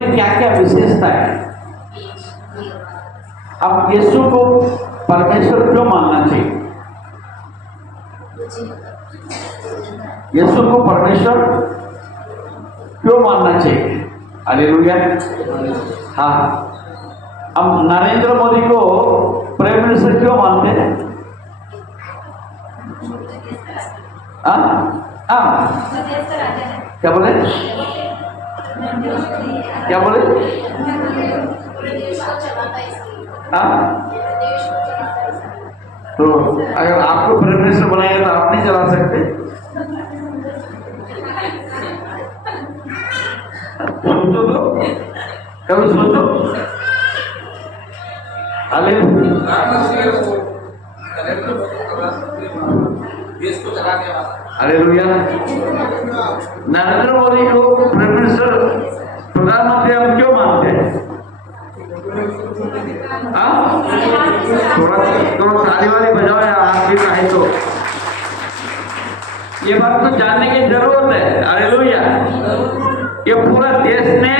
क्या क्या विशेषता है? अब यीशु को परमेश्वर क्यों मानना चाहिए? यीशु को परमेश्वर क्यों मानना चाहिए? हालेलुया। हाँ, हम नरेंद्र मोदी को प्राइम मिनिस्टर क्यों मानते हैं? क्या बोले? क्या बोले? तो अगर आपको प्राइम मिनिस्टर बनाएंगे तो आप नहीं चला सकते? सोचो तो, कभी सोचो। हालेलुया। नरेंद्र मोदी को प्राइम मिनिस्टर, प्रधानमंत्री हम क्यों मानते हैं? थोड़ा ताली वाली बजाओ या आप भी चाहे तो। ये बात तो जानने की जरूरत है। हालेलुया। ये पूरा देश ने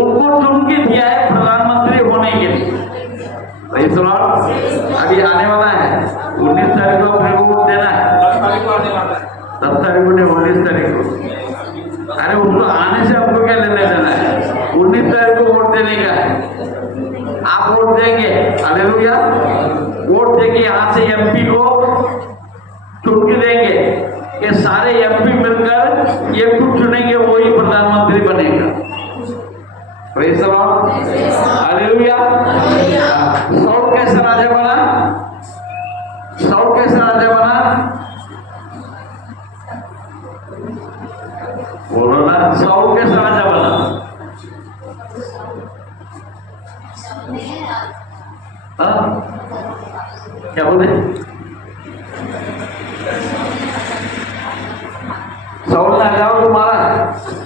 उनको चुन के दिया है प्रधानमंत्री होने के लिए। अभी आने वाला है 19 तारीख को अपने को वोट देना है। 10 तारीख को नहीं, 19 तारीख को। अरे उसको आने से आपको क्या लेने देना है? 19 तारीख को वोट देने का है। आप वोट देंगे, हालेलुया। वोट देके यहाँ से एमपी को चुन के देंगे। ये सारे एमपी मिलकर ये कुछ चुनेंगे, वही प्रधानमंत्री बनेगा। Praise the lord, hallelujah. Saul कैसा राजा बना? साउल कैसा राजा बना? बोलो ना, साउल कैसा राजा बना? क्या बोले? साउल ने हजारों को मारा,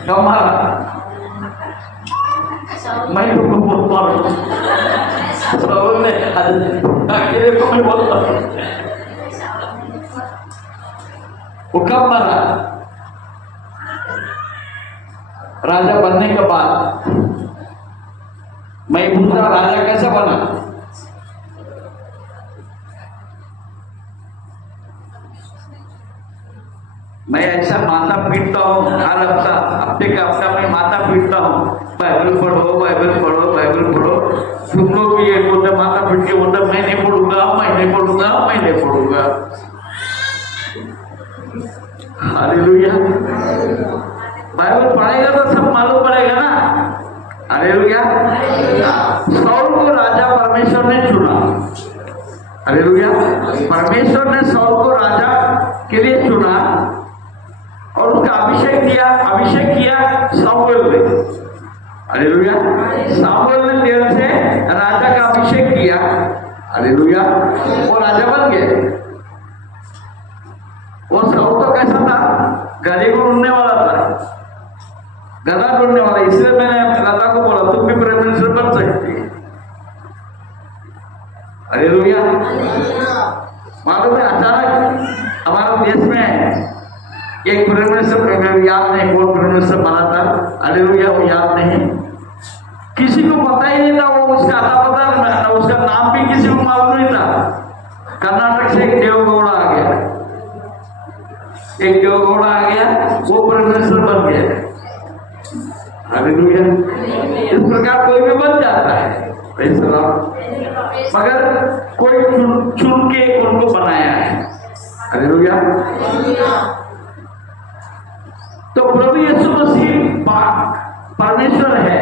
कब मारा? मैं तुमको बहुत मारू। साउल ने अकेले को मैं बोलता हूँ। वो कब मारा? राजा बनने के बाद। मैं पूछा राजा कैसा बना? मैं ऐसा माथा पीटता हूँ हर हफ्ते का हफ्ता मैं माथा पीटता हूँ। बाइबल पढ़ो, बाइबल पढ़ो, बाइबल पढ़ो। तुम लोग भी एक बोलते माथा पीट के बोलते मैं नहीं पढ़ूंगा, मैं नहीं पढ़ूंगा, मैं नहीं पढ़ूंगा। हालेलुया। बाइबल पढ़ेगा तो सब मालूम पड़ेगा ना। हालेलुया। साउल को राजा परमेश्वर ने चुना। हालेलुया। परमेश्वर ने साउल को राजा के लिए चुना और उसका अभिषेक किया सामुएल ने। हालेलुया। सामुएल ने तेल से राजा का अभिषेक किया। हालेलुया। वो राजा बन गए। वो साउल तो कैसा था? गधे को ढूंढने वाला था, गधा ढूंढने वाला। इसलिए मैंने गधा को बोला तुम भी प्राइम मिनिस्टर बन सकती है। हालेलुया। मालूम है, अचानक हमारे देश में एक प्राइम मिनिस्टर, याद नहीं कौन प्राइम मिनिस्टर बना था। हालेलुया। वो याद नहीं, किसी को पता ही नहीं था। वो उसका आता पता था, उसका नाम भी किसी को मालूम नहीं था। कर्नाटक से एक देवगौड़ा आ गया, वो प्राइम मिनिस्टर बन गया। हालेलुया। इस प्रकार कोई भी बन जाता है, मगर कोई चुन के उनको बनाया है। हालेलुया। तो प्रभु यीशु मसीह परमेश्वर है,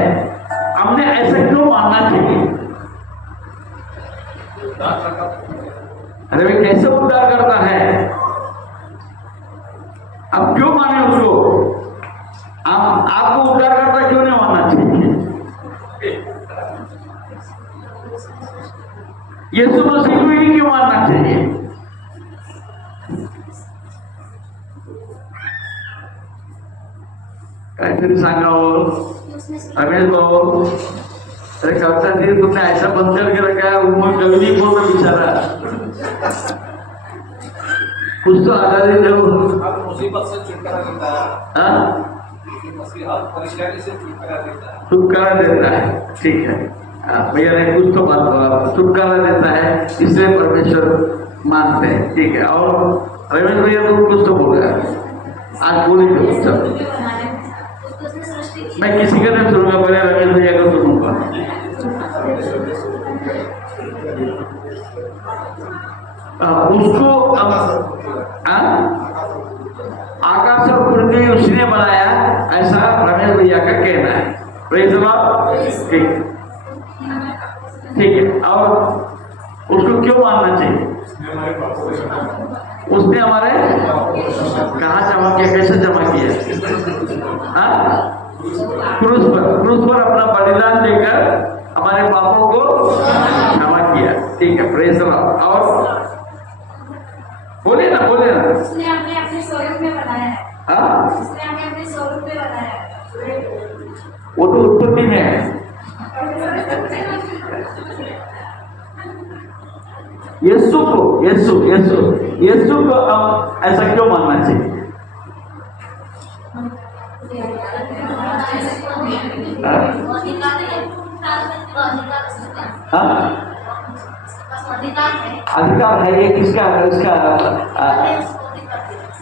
हमने ऐसा क्यों मानना चाहिए? अरे भाई कैसे उद्धार करता है? अब क्यों माने उसको? आपको उद्धार करता क्यों नहीं मानना चाहिए? यीशु मसीह को ही क्यों मानना चाहिए? काहीतरी सांगा हो रमेश भाऊ। अरे कविता जी तुमने ऐसा बंद करके रखा है, उमर कभी नहीं बोल रहा बेचारा। कुछ तो आजादी दो। मुसीबत से छुटकारा मिलता है। छुटकारा देता है। ठीक है, भैया ने कुछ तो बात बोला, छुटकारा देता है इसलिए परमेश्वर मानते हैं। ठीक है, और रमेश भैया तुम कुछ तो बोल रहे हैं, आज बोली तो चलो मैं किसी का नहीं सुनूंगा, पहले रमेश भैया को सुनूंगा। उसको आकाश और पृथ्वी उसने बनाया, ऐसा रमेश भैया का कहना है। Praise the Lord. ठीक है, और उसको क्यों मानना चाहिए? उसने हमारे कहाँ जमा किया, कैसे जमा किया? क्रूस पर अपना बलिदान देकर हमारे पापों को क्षमा किया। ठीक है, प्रेज़ द लॉर्ड। और बोले ना उसने हमें अपने स्वरूप में बनाया है। हाँ, उसने हमें अपने स्वरूप में बनाया है। वो तो उत्पत्ति में है। यीशु को हम ऐसा क्यों मानना चाहिए? अधिकार है ये किसका है? उसका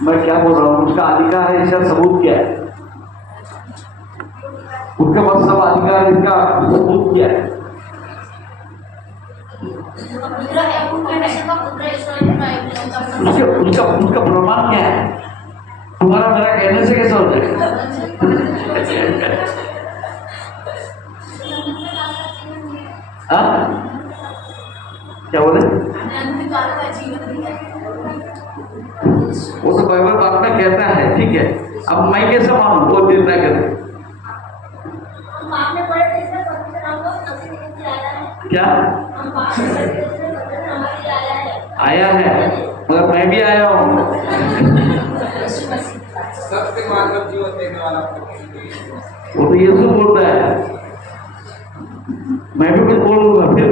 मैं क्या बोल रहा हूँ, उसका अधिकार है, इसका सबूत क्या है? उसके पास सब अधिकार, इसका सबूत क्या है? उसका प्रमाण क्या है? तुम्हारा मेरा कहने से कैसा हो जाएगा? क्या बोले? वो तो बाइबल बात में कहता है। ठीक है, अब मैं कैसे मानूं? वो चिंता करे क्या आया है, मगर मैं भी आया हूँ। सबके मानव जीवन देने वाला वो तो यीशु बोलता है, मैं भी कुछ बोलूंगा फिर।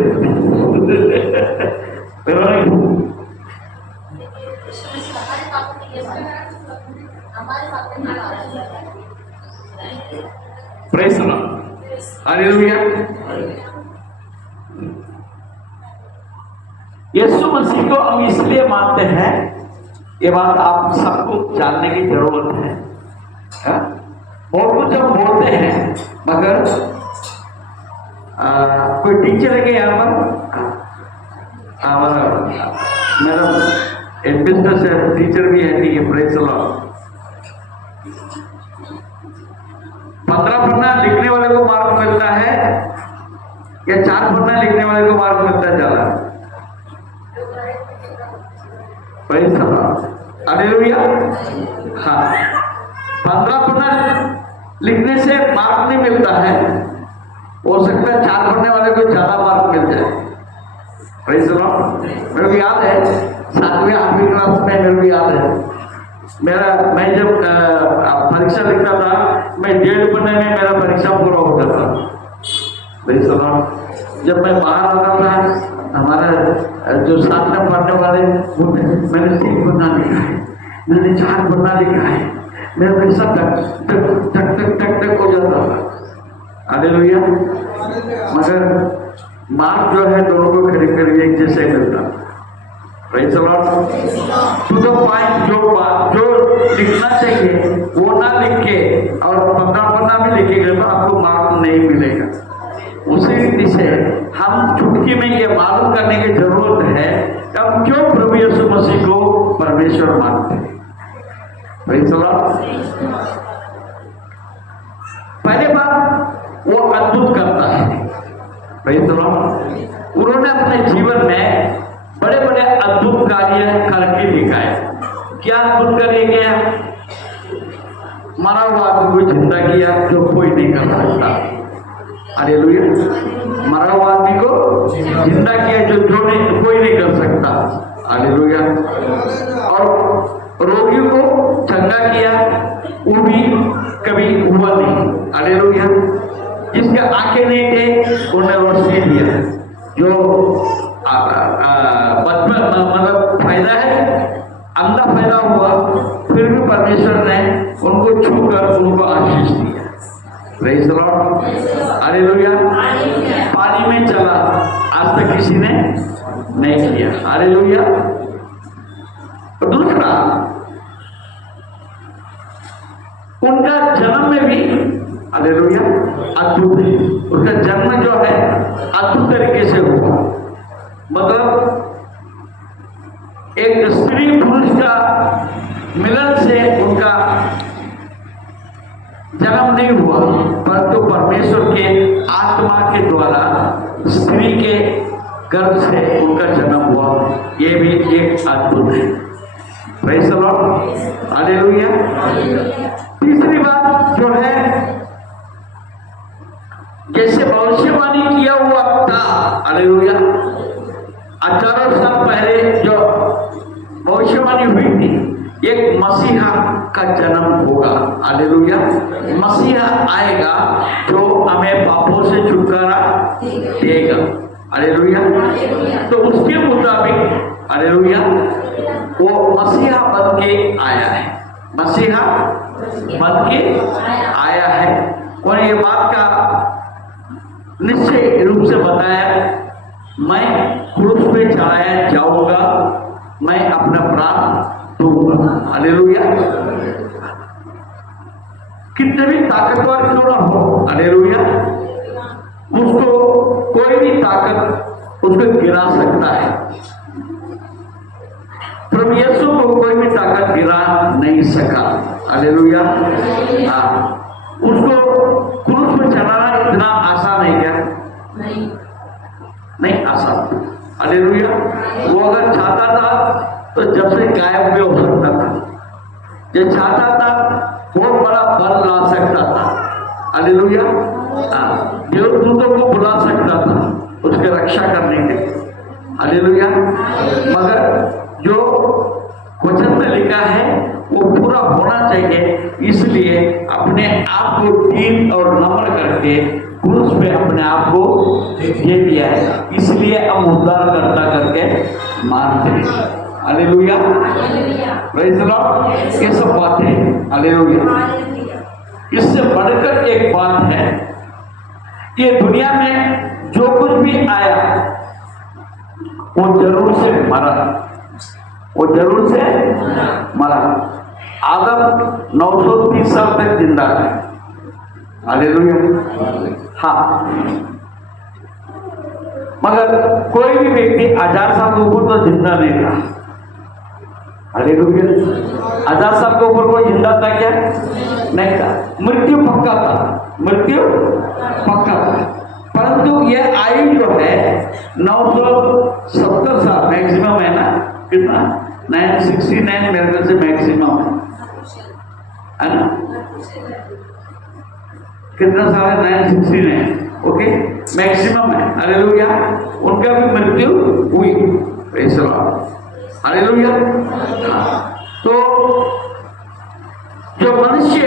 Praise the lord, hallelujah. Yeshu Masih को हम इसलिए मानते हैं, ये बात आप सबको जानने की जरूरत है। बहुत कुछ हम बोलते हैं, मगर कोई टीचर है क्या यहाँ पर? हमारा मेरा बिजनेस है, टीचर भी है। ठीक है, प्रेज़ द लॉर्ड। 15 पन्ना लिखने वाले को मार्क मिलता है या 4 पन्ना लिखने वाले को मार्क मिलता है ज्यादा? Praise the lord, hallelujah. हाँ, 15 पन्ना लिखने से मार्क नहीं मिलता है, हो सकता है 4 पढ़ने वाले को ज्यादा मार्क मिल जाए। Praise the Lord. मेरे को याद है 7वीं 8वीं क्लास में, मेरे को याद है मैं जब परीक्षा लिखता था, मैं 1.5 पन्ने में मेरा परीक्षा पूरा हो जाता। Praise the Lord. जब मैं बाहर आता था, हमारा जो साथ में पढ़ने वाले मैंने 3 पन्ना लिखा है, मैंने 4 पन्ना लिखा है, मेरा पैसा टक टक टक टक टक टक हो जाता था। हालेलुया। मगर मार्क जो है दोनों को करीब करीब एक जैसे मिलता। Praise the lord. To the point, जो लिखना चाहिए वो ना लिख के और 15 पन्ना भी लिखेगा तो आपको मार्क नहीं मिलेगा। उसी रीति से हम चुटकी में ये मालूम करने की जरूरत है कि हम क्यों प्रभु यीशु मसीह को परमेश्वर मानते हैं। Praise the Lord. पहले बात, वो अद्भुत करता है। Praise the Lord. उन्होंने अपने जीवन में बड़े बड़े अद्भुत कार्य करके दिखाए। क्या अद्भुत कार्य किया? मरा हुआ आदमी को जिंदा किया, जो कोई नहीं कर सकता। हालेलुया। मरा हुआ आदमी को जिंदा किया, जो कोई नहीं कर सकता। हालेलुया। और रोगियों को चंगा किया, वो भी कभी हुआ नहीं। हालेलुया। जिसके आंखें नहीं थे उन्हें रोशनी दिया। जो मतलब फायदा है, अंधा फायदा हुआ, फिर भी परमेश्वर ने उनको छूकर उनको आशीष दिया। Praise the lord, hallelujah. पानी में चला, आज तक किसी ने नहीं किया, हालेलुया। दूसरा, उनका जन्म में भी हालेलुया अद्भुत है। उसका जन्म जो है अद्भुत तरीके से हुआ, मतलब एक स्त्री पुरुष का मिलन से उनका जन्म नहीं हुआ, परंतु परमेश्वर के आत्मा के द्वारा स्त्री के गर्भ से उनका जन्म हुआ। ये भी एक अद्भुत है। Praise the lord, hallelujah. तीसरी बात जो है, जैसे भविष्यवाणी किया हुआ था, हालेलुया, 18 साल पहले जो भविष्यवाणी हुई थी, एक मसीहा का जन्म होगा, हालेलुया। मसीहा आएगा जो हमें पापों से छुटकारा देगा, हालेलुया। तो उसके मुताबिक, हालेलुया, वो मसीहा बन के आया है, मसीहा बन के आया है। और ये बात का निश्चय रूप से बताया, मैं क्रूस पे चढ़ाया जाऊंगा, मैं अपना प्राण दूंगा, हालेलुया। कितने भी ताकतवर क्यों ना हो, हालेलुया, उसको कोई भी ताकत उसको गिरा सकता है। प्रभु यीशु को कोई भी ताकत गिरा नहीं सका, हालेलुया। हाँ, उसको क्रूस पे चढ़ाना इतना आसान है क्या? नहीं आसान, हालेलुया। वो अगर चाहता था तो जब से गायब भी हो सकता था, जो चाहता था बहुत बड़ा बल ला सकता था, हालेलुया। देवदूतों को बुला सकता था उसकी रक्षा करने के लिए, हालेलुया। मगर जो वचन में लिखा है वो पूरा होना चाहिए, इसलिए अपने आप को दीन और नम्र करके क्रूस पे अपने आप को दे दिया है, इसलिए हम उद्धारकर्ता करके मानते हैं, हालेलुया। Praise the Lord. ये सब बातें, हालेलुया। इससे बढ़कर एक बात है, ये दुनिया में जो कुछ भी आया वो जरूर से मरा, वो जरूर से मरा। आदम 930 साल तक जिंदा है, हालेलुया। हाँ, मगर कोई भी व्यक्ति 1000 साल के ऊपर तो जिंदा नहीं था, हालेलुया। 1000 साल के ऊपर कोई जिंदा था क्या? नहीं था। मृत्यु पक्का था, मृत्यु पक्का था। परंतु ये आयु जो है 970 साल मैक्सिमम है ना, कितना? 969 मेरे ख्याल से मैक्सिमम है ना? कितना साल है? 969, ओके, मैक्सिमम है, हालेलुया। उनका भी मृत्यु हुई, प्रेज़ द लॉर्ड, हालेलुया। तो जो मनुष्य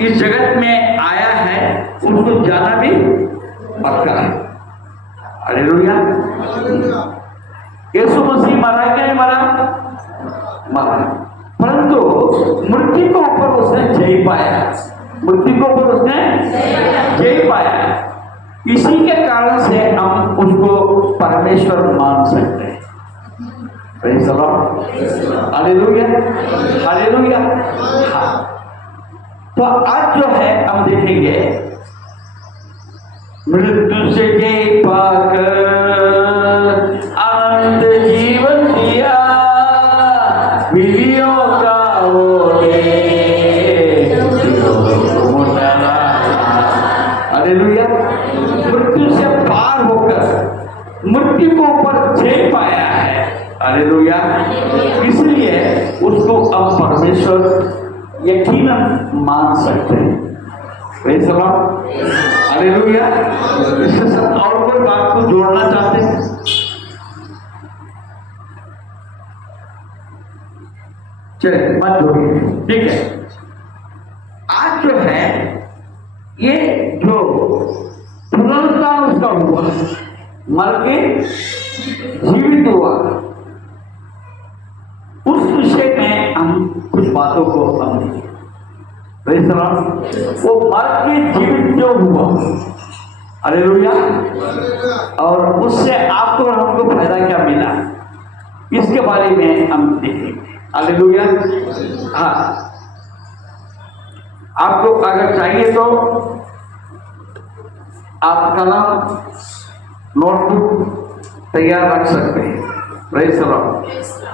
इस जगत में आया है उसको जाना भी पक्का है, हालेलुया। यीशु मसीह मरा क्या नहीं मरा? मरा, परंतु मृत्यु के ऊपर उसने जय पाया, मृत्यु के ऊपर उसने जय पाया। इसी के कारण से हम उसको परमेश्वर मान सकते हैं, praise the lord, hallelujah, hallelujah. तो आज जो है हम देखेंगे, मृत्यु से जय पाकर आनंद जीवन दिया, विधियों का वो हालेलुया। मृत्यु से पार होकर मृत्यु को ऊपर जय पाया है, हालेलुया। इसलिए उसको अब परमेश्वर यकीनन मान सकते हैं, प्रेज़ द लॉर्ड, हालेलुया। इसके साथ और कोई बात को जोड़ना चाहते हैं? चले, मत जोड़िए, ठीक है। आज जो है ये जो पुनरुत्थान उसका हुआ, मर के जीवित हुआ, उस विषय में हम कुछ बातों को समझेंगे। Praise the Lord. वो मर के जीवित जो हुआ, हालेलुया, और उससे आपको और हमको फायदा क्या मिला, इसके बारे में हम देखेंगे। हालेलुया। हाँ, आपको अगर चाहिए तो आप कलम नोटबुक तैयार रख सकते हैं। Praise the Lord.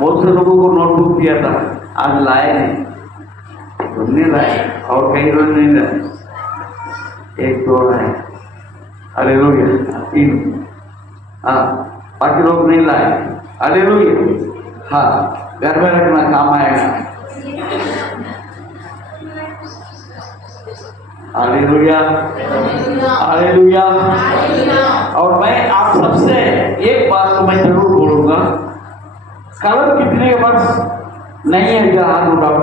बहुत से लोगों को नोटबुक दिया था, आज लाए नहीं, नहीं लाए, और कई लोग नहीं लाए, एक दो लाए, हालेलुया, 3, हाँ, बाकी लोग नहीं लाए, हालेलुया। हाँ, घर में रखना, काम आएगा, हालेलुया, हालेलुया। और मैं आप सबसे एक बात तो मैं जरूर बोलूंगा, कलम कितने के पास नहीं है, क्या हाथ उठाओ।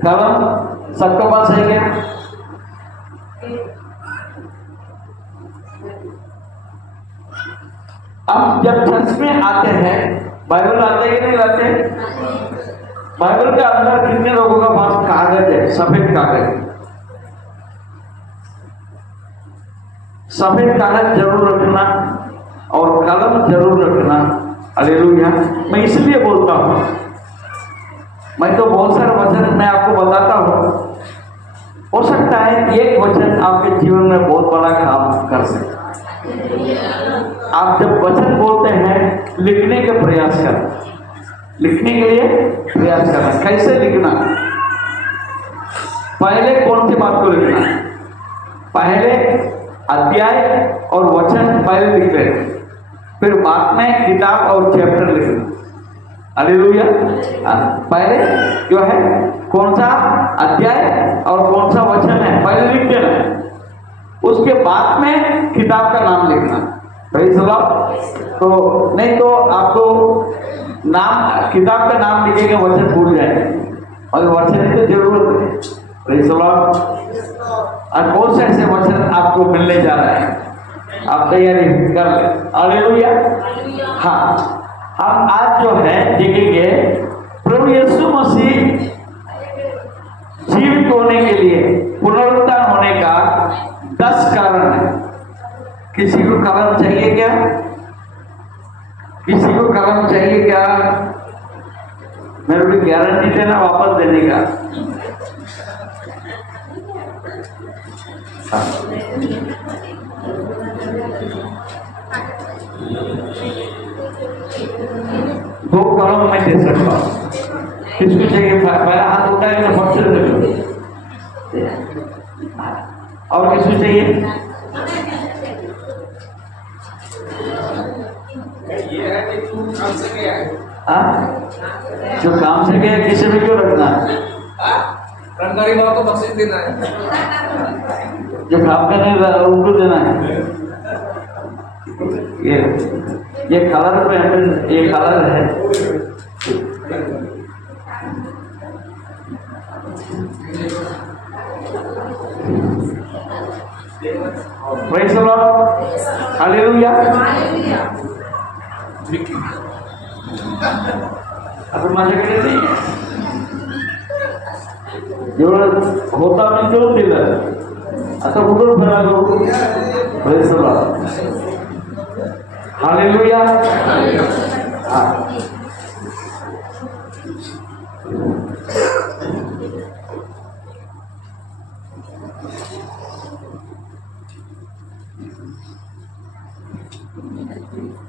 कलम सबके पास है क्या? अब जब चर्च में आते हैं, बाइबल लाते हैं कि नहीं लाते? बाइबल के अंदर कितने लोगों का पास कागज है, सफेद कागज? सफेद कागज जरूर रखना और कलम जरूर रखना। हालेलुया। मैं इसलिए बोलता हूं, मैं तो बहुत सारे वचन मैं आपको बताता हूं, हो सकता है एक वचन आपके जीवन में बहुत बड़ा काम कर सकता है। आप जब वचन बोलते हैं, लिखने के प्रयास करें, लिखने के लिए प्रयास करना। कैसे लिखना? पहले कौन सी बात को लिखना? पहले अध्याय और वचन पहले लिख रहे, फिर बाद में किताब और चैप्टर लिखना। हालेलुया। पहले जो है कौन सा अध्याय और कौन सा वचन है पहले लिख देना, उसके बाद में किताब का नाम लिखना। Praise the Lord. तो नहीं तो आपको नाम, किताब का नाम लिखेंगे, वचन भूल जाएंगे, और वचन की जरूरत है। Praise the Lord. और बहुत से ऐसे वचन आपको मिलने जा रहे हैं, आप तैयारी कर लें। हालेलुया। हाँ, हम आज जो है देखेंगे प्रभु यीशु मसीह जीवित होने के लिए, पुनरुत्थान होने का 10 कारण है। किसी को कलम चाहिए क्या? किसी को कलम चाहिए क्या? मेरे को गारंटी देना वापस देने का। दो कलम मैं दे सकता हूँ। किसको चाहिए? पहला हाथ उठाए तो फट से दे दो। और किसको चाहिए? ये है कि तू काम से गया है। जो काम से गया किसी में क्यों रखना है? रंगारी बाबा को बख्शिश देना है। जो काम करने उनको देना है। ये कलर पे, ये कलर है। Praise the lord. हालेलुया। असं माझ्याकडे नाही, एवढं होता मी देऊन दिलं, आता कुठून फिरालो? Praise the lord. Hallelujah.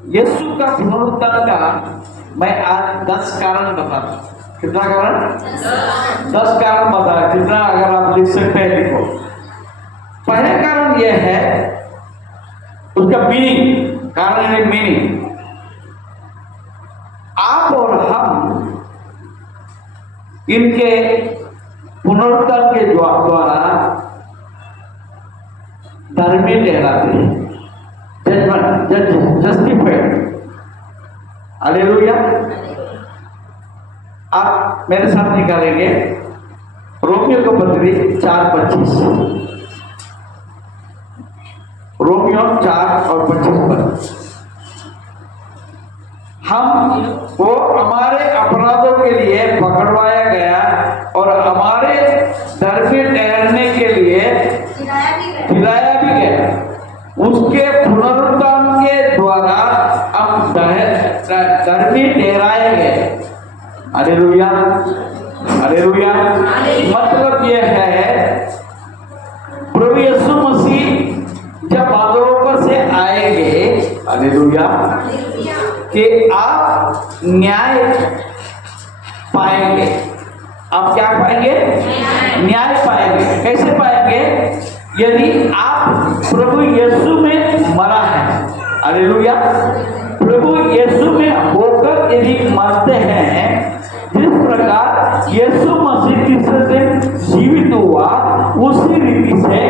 Yeshu का पुनरुत्थान का मैं आज 10 कारण बताता। कितना कारण? 10 कारण बताया। कितना? अगर आप लिख सकते हैं लिखो। पहला कारण यह है, उसका मीनिंग, कारण है मीनिंग। आप और हम इनके पुनरुत्थान के द्वारा धर्मी ठहराते हैं, जस्टिफाइड। हालेलुया। आप मेरे साथ निकालेंगे रोमियो को पत्री 4:25। रोमियो 4 और 25 पर हम वो हमारे अपराधों के लिए पकड़वाए दिलाया भी गया, उसके पुनरुत्थान के द्वारा हम धर्मी ठहराए गए। Hallelujah, hallelujah. मतलब यह है प्रभु यीशु मसीह जब बादलों पर से आएंगे, हालेलुया, कि आप न्याय पाएंगे। आप क्या पाएंगे? न्याय पाएंगे। कैसे पाएंगे? यदि आप प्रभु यीशु में मरा है, हालेलुया, प्रभु यीशु में होकर यदि मरते हैं, जिस प्रकार यीशु मसीह तीसरे दिन जीवित हुआ, उसी रीति से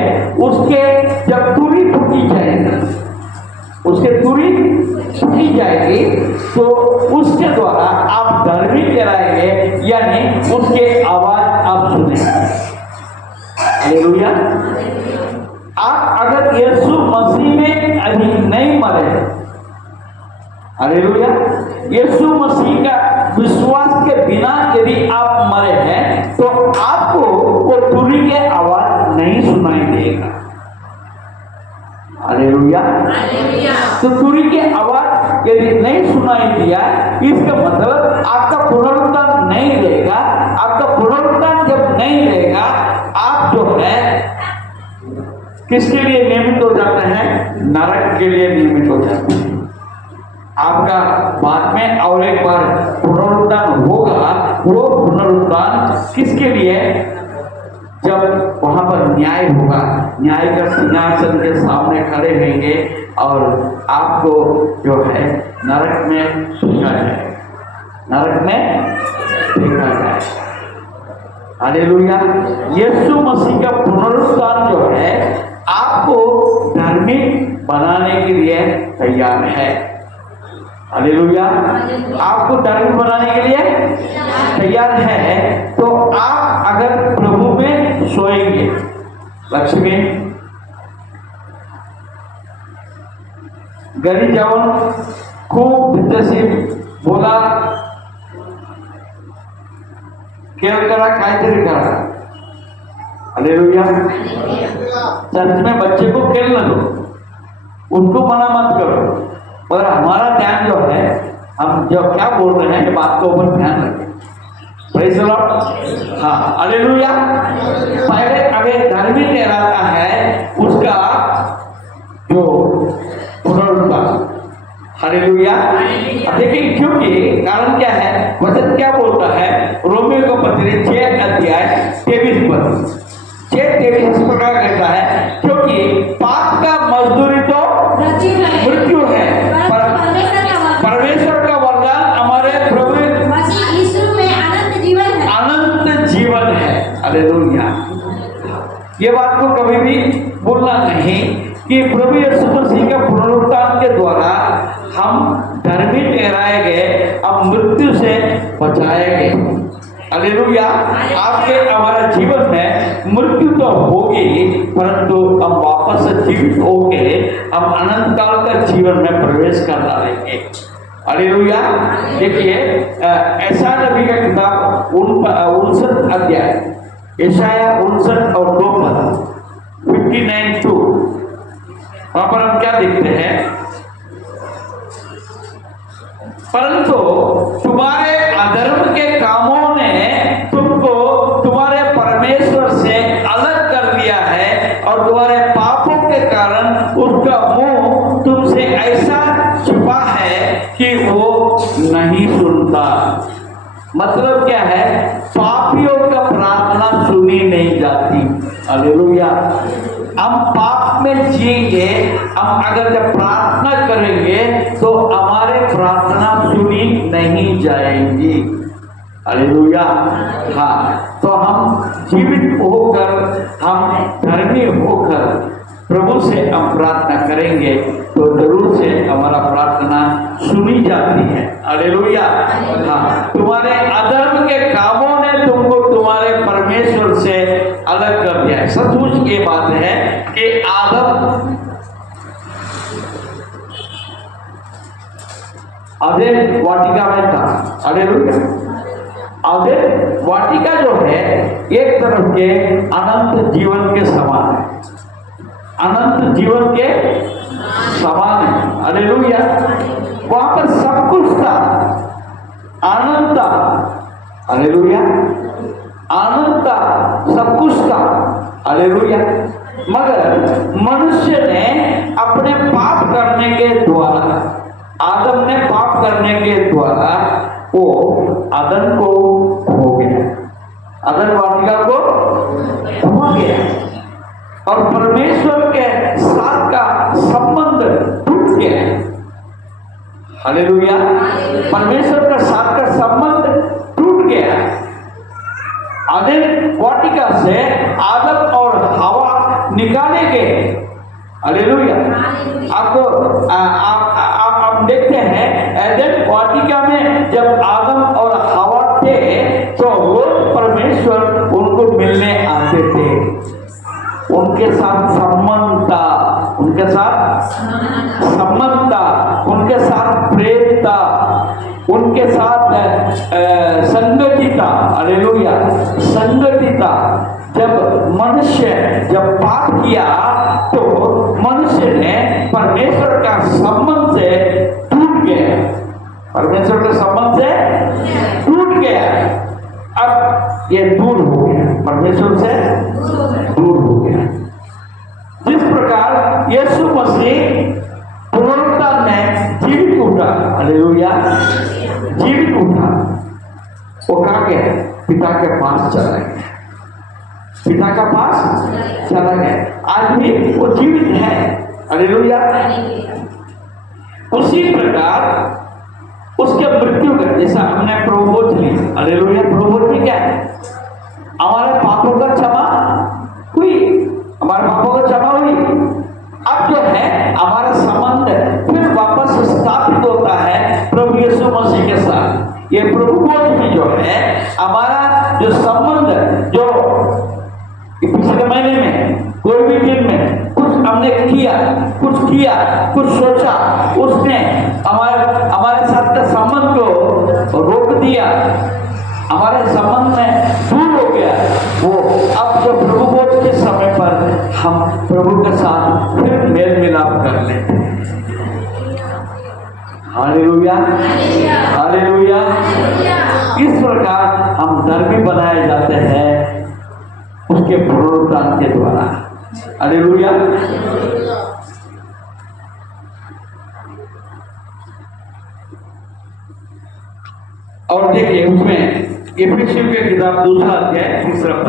उसके जब तुरी फूटी जाएगी, उसके तुरी फूटी जाएगी, तो उसके द्वारा आप धर्मी ठहराएंगे, यानी उसके आवाज आप सुनेंगे। हालेलुया। आप अगर यीशु मसीह में अभी नहीं मरे, हालेलुया, यीशु मसीह का विश्वास के बिना यदि आप मरे हैं, तो आपको वो तुरी के आवाज नहीं सुनाई देगा। हालेलुया। तो तुरी की आवाज यदि नहीं सुनाई दिया, इसका मतलब आपका पुनरुत्थान नहीं रहेगा। आपका पुनरुत्थान जब नहीं रहेगा, आप जो है किसके लिए नियमित हो जाते हैं? नरक के लिए नियमित हो जाते हैं। आपका बाद में और एक बार पुनरुत्थान होगा। वो पुनरुत्थान किसके लिए? जब वहां पर न्याय होगा, न्याय का सिंहासन के सामने खड़े रहेंगे और आपको जो है नरक में फेंका जाए, नरक में फेंका जाए। हालेलुया। यीशु मसीह का पुनरुत्थान जो है आपको धार्मिक बनाने के लिए तैयार है। हालेलुया। आपको धार्मिक बनाने के लिए तैयार है। तो आप अगर प्रभु में सोएंगे, लक्ष्मी घरी जाऊन खूब दिलचस्पी बोला, खेल करा, काहीतरी करा। हालेलुया। चर्च में बच्चे को खेलने दो, उनको मना मत करो, पर हमारा ध्यान जो है, हम जो क्या बोल रहे हैं बात के ऊपर ध्यान रखें। Praise the Lord. हाँ, हालेलुया। पहले अगर धर्मी ठहराता है उसका जो पुनरुत्थान, हालेलुया। देखिए क्योंकि कारण क्या है, वचन क्या बोलता है? रोमियो को पत्र 6 अध्याय 23 पद 6:23 इस प्रकार कहता है, क्योंकि पाप का मजदूरी तो मृत्यु है, परमेश्वर का वरदान हमारे प्रभु यीशु में अनंत जीवन है। हालेलुया। ये बात को कभी भी भूलना नहीं कि प्रभु यीशु मसीह के पुनरुत्थान के द्वारा हम धर्मी ठहराए गए, हम मृत्यु से बचाए गए। हालेलुया। आपके हमारा जीवन में मृत्यु तो होगी, परंतु हम वापस से जीवित होके हम अनंत काल का जीवन में प्रवेश कर डालेंगे। हालेलुया। देखिए ऐसा नबी का किताब 59 अध्याय, यशाया 59 और 2 पद 59:2, वहां पर हम क्या देखते हैं? परंतु तुम्हारे अधर्म के कामों ने तुमको तुम्हारे परमेश्वर से अलग कर दिया है, और तुम्हारे पापों के कारण उसका मुंह तुमसे ऐसा छुपा है कि वो नहीं सुनता। मतलब क्या है? पापियों का प्रार्थना सुनी नहीं जाती। हालेलुया। हम पाप में जिएंगे, हम अगर जब प्रार्थना करेंगे तो हमारे प्रार्थना सुनी नहीं जाएंगी। हालेलुया। हाँ, तो हम जीवित होकर, हम धर्मी होकर प्रभु से हम प्रार्थना करेंगे तो जरूर से हमारा प्रार्थना सुनी जाती है। हालेलुया। हाँ, तुम्हारे अधर्म के कामों ने तुमको तुम्हारे परमेश्वर से अलग कर दिया है। सचमुच ये बात है कि आदम अदेन वाटिका में था। हालेलुया। अदेन वाटिका जो है एक तरफ के अनंत जीवन के समान है। अनंत जीवन के समान है। हालेलुया। वहां पर सब कुछ था, आनंद था। हालेलुया। आनंद था, सब कुछ था। हालेलुया। मगर मनुष्य ने अपने पाप करने के द्वारा, आदम ने पाप करने के द्वारा वो अदन को खो गया, अदन वाटिका को खो गया और परमेश्वर के साथ का संबंध टूट गया। हालेलुया। परमेश्वर के साथ का संबंध टूट गया। अदन वाटिका से आदम और हवा निकाले गए। हालेलुया। आपको आप देखते हैं एदन वाटिका में जब आदम और हवा थे तो रोज परमेश्वर उनको मिलने आते थे, उनके साथ संबंध था, उनके साथ संबंध था, उनके साथ प्रेम था, उनके साथ संगति था। हालेलुया। संगति था। जब मनुष्य जब पाप किया तो मनुष्य ने परमेश्वर का संबंध से टूट गया, परमेश्वर के संबंध से टूट गया। अब ये दूर हो गया, परमेश्वर से दूर हो गया। जिस प्रकार यीशु मसीह पुनरुत्थान में जीवित उठा, हालेलुया, जीवित उठा, वो कहाँ गया? पिता के पास चला गया, पिता का पास चला गया। आज भी वो जीवित है। हालेलुया। उसी प्रकार उसके मृत्यु का, जैसा हमने प्रभुभोज ली, हालेलुया, प्रभुभोज में क्या है? हमारे पापों का क्षमा हुई, हमारे पापों का क्षमा हुई। अब जो है हमारा संबंध फिर वापस स्थापित होता है प्रभु यीशु मसीह के साथ। ये प्रभुभोज में जो है हमारा जो संबंध, जो पिछले महीने में कोई भी दिन में कुछ हमने किया, कुछ सोचा, उसने हमारे साथ का संबंध को रोक दिया, हमारे संबंध में दूर हो गया। वो अब जो प्रभुभोज के समय पर हम प्रभु के साथ फिर मेल मिलाप कर लेते हैं। Hallelujah, hallelujah. इस प्रकार हम धर्मी बनाए जाते हैं उसके पुनरुत्थान के द्वारा। हालेलुया। और देखिए उसमें इफिसियों की किताब 2 अध्याय 3 पद,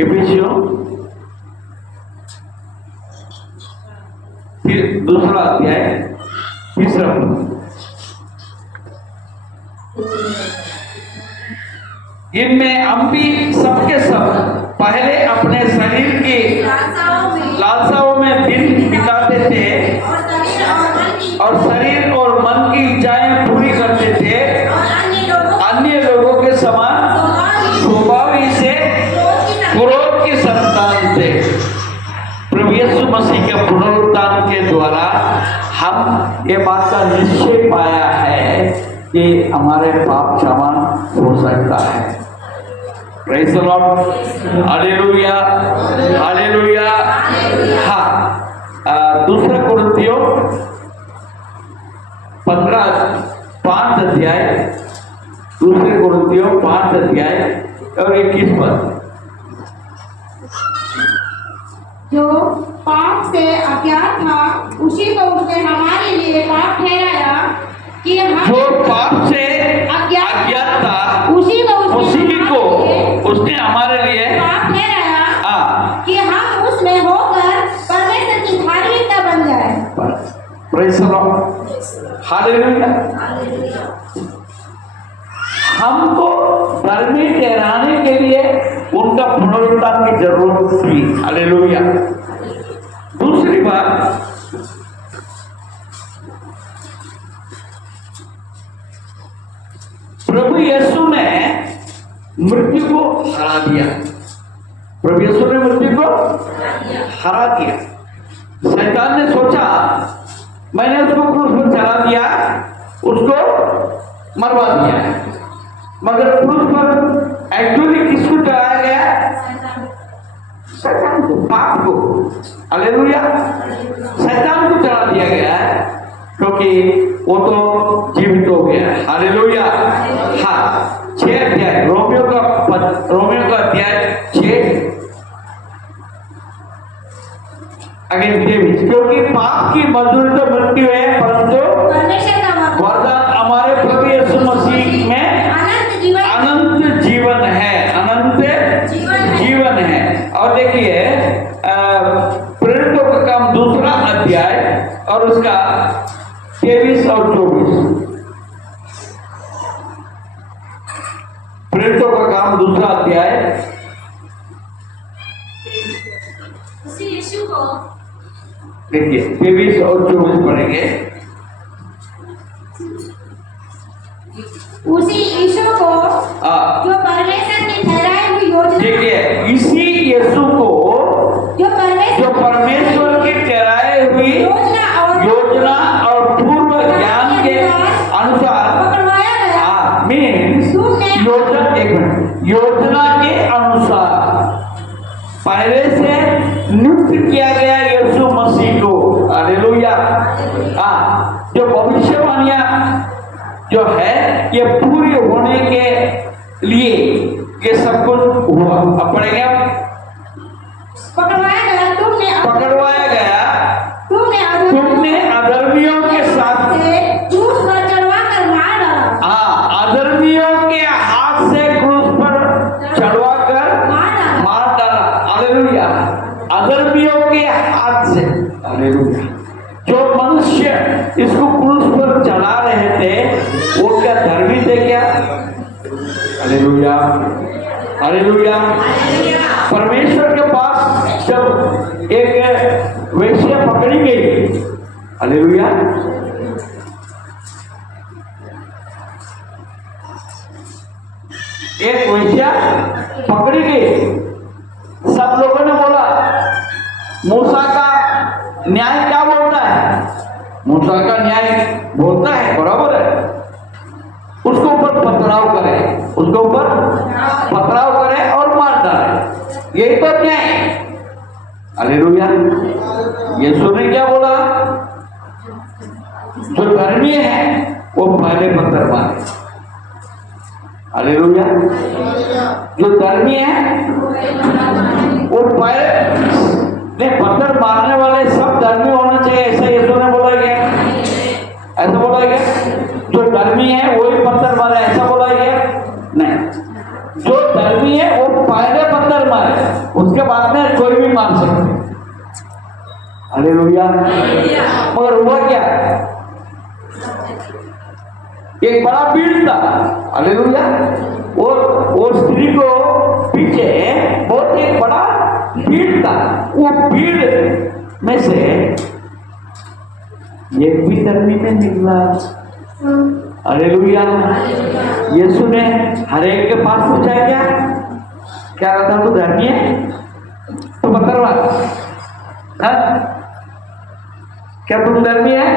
इफिसियों 2 अध्याय 3 पद। इनमें हम भी सबके सब पहले अपने शरीर की लालसाओं में दिन बिताते थे और शरीर और मन की इच्छाएं पूरी करते थे, अन्य लोगों के समान स्वभाव से क्रोध की संतान थे। प्रभु यीशु मसीह के पुनरुत्थान के द्वारा हम ये बात का निश्चय पाया है कि हमारे पाप क्षमा हो सकता है। Praise the lord. Hallelujah, hallelujah. हाँ, 2 कुरिन्थियों 5 अध्याय, 2 कुरिन्थियों 5 अध्याय और 21 पद। जो पाप से अज्ञात था उसी को उसने हमारे लिए पाप ठहराया कि हम, जो पाप से अज्ञात था उसी को उसने हमारे लिए पाप ठहराया कि हम उसमें होकर परमेश्वर की धार्मिकता बन जाए। Praise the lord. हालेलुया। हमको धर्मी ठहराने के लिए उनका पुनरुत्थान की जरूरत थी। हालेलुया। दूसरी बात, प्रभु यीशु ने मृत्यु को हरा दिया। प्रभु यीशु ने मृत्यु को हरा दिया। शैतान ने सोचा मैंने उसको क्रूस पर चढ़ा दिया, उसको मरवा दिया, मगर क्रूस पर एक्चुअली किसको चढ़ाया गया? शैतान को, पाप को। हालेलुया। शैतान को चढ़ा दिया गया है क्योंकि वो तो जीवित हो गया है। हालेलुया। हाँ, 6 अध्याय रोमियो का अध्याय 6 अगेन 23, क्योंकि पाप की मजदूरी तो मृत्यु है, परंतु परमेश्वर का वरदान हमारे प्रभु यीशु मसीह में अनंत जीवन अनंत जीवन है। अनंत जीवन है। और देखिए प्रेरितों का काम 2 अध्याय और उसका 23 और 24। प्रेरितों का काम 2 अध्याय उसी यीशु को देखिए 23 और 24 पढ़ेंगे। उसी यीशु को हाँ, जो परमेश्वर की ठहराई हुई योजना, देखिए इसी यीशु को जो परमेश्वर की ठहराई हुई योजना और पूर्व ज्ञान के अनुसार पकड़वाया गया, मीन्स योजना के अनुसार पहले से नियुक्त किया गया यीशु मसीह को। हालेलुया। जो भविष्यवाणियां जो है ये पूरी होने के लिए ये सब कुछ हुआ। अब पढ़ेंगे आप। पकड़वाया गया, तुमने अधर्मियों के साथ क्रूस पर चढ़वा कर मार डाला। अधर्मियों के हाथ से क्रूस पर चढ़वा कर मार डाला। हालेलुया। अधर्मियों के हाथ से। हालेलुया। जो मनुष्य इसको क्रूस पर चढ़ा रहे थे वो क्या धर्मी थे क्या? हालेलुया। हालेलुया। परमेश्वर के पास जब एक वेश्या पकड़ी गई, हालेलुया, एक वेश्या पकड़ी गई, सब लोगों ने बोला मूसा का न्याय क्या बोलता है? मूसा का न्याय बोलता है बराबर है, उसको ऊपर पथराव करे, उसको ऊपर पथराव करे और मार डाले, यही तो न्याय। हालेलुया। यीशु ने क्या बोला? जो धर्मी है वो पहले पत्थर मारे। हालेलुया। जो धर्मी है वो पहले पत्थर मारने वाले सब धर्मी होना चाहिए, ऐसा यीशु ने बोला गया? ऐसा बोला गया? जो धर्मी है वही पत्थर मारे, ऐसा बोला गया? नहीं। जो धर्मी है वो पहले पत्थर मारे, उसके बाद में कोई भी मार सकते। हालेलुया। मगर हुआ क्या? एक बड़ा भीड़ था। हालेलुया। वो स्त्री को पीछे बहुत एक बड़ा भीड़ था। वो भीड़ में से एक भी धर्मी नहीं निकला। हालेलुया। यीशु ने हर एक के पास पूछा क्या कहता तू धर्मी है तो पत्थर मार। क्या तुम धर्मी है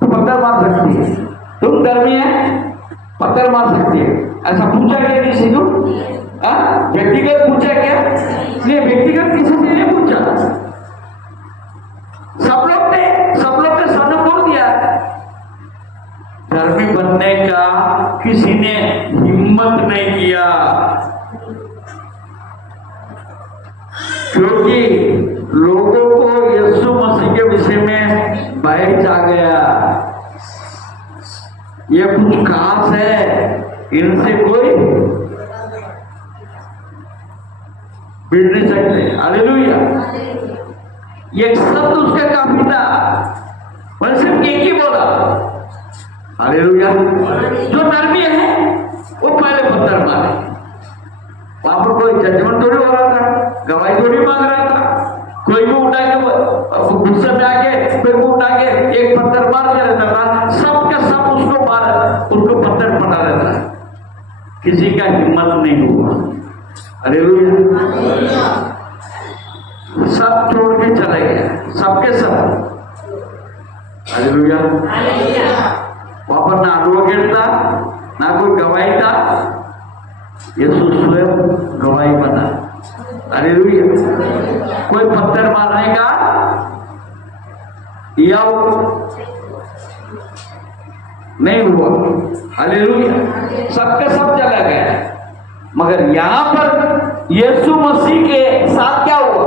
तो पत्थर मार सकती है? तुम धर्मी है पत्थर मार सकती है? ऐसा पूछा क्या किसी को? व्यक्तिगत पूछा क्या? नहीं, व्यक्तिगत किसी से नहीं पूछा। सब लोग ने सामने बोल दिया। धर्मी बनने का किसी ने हिम्मत नहीं किया, क्योंकि लोगों को यीशु मसीह के विषय में भय आ गया। ये कुछ खास है, इनसे कोई बिड़ नहीं सकते। हालेलुया। ये शब्द उसका काफी था, मैंने सिर्फ एक ही बोला। हालेलुया। जो धर्मी है वो पहले पत्थर मारे। वहां पर कोई जजमेंट थोड़ी हो रहा था, गवाही थोड़ी मांग रहा था। कोई भी उठा के गुस्से में आके कोई भी उठा के एक पत्थर मार के रहता था, सब के सब उसको पत्थर पड़ा रहता है, किसी का हिम्मत नहीं हुआ। हालेलुया। सब छोड़ के चले गए, सबके सब। हालेलुया। वहां पर ना एडवोकेट था, ना कोई गवाही था, यीशु स्वयं गवाही बना। हालेलुया। कोई पत्थर मारने का या नहीं हुआ। हालेलुया। सबके सब चला गया, मगर यहां पर यीशु मसीह के साथ क्या हुआ?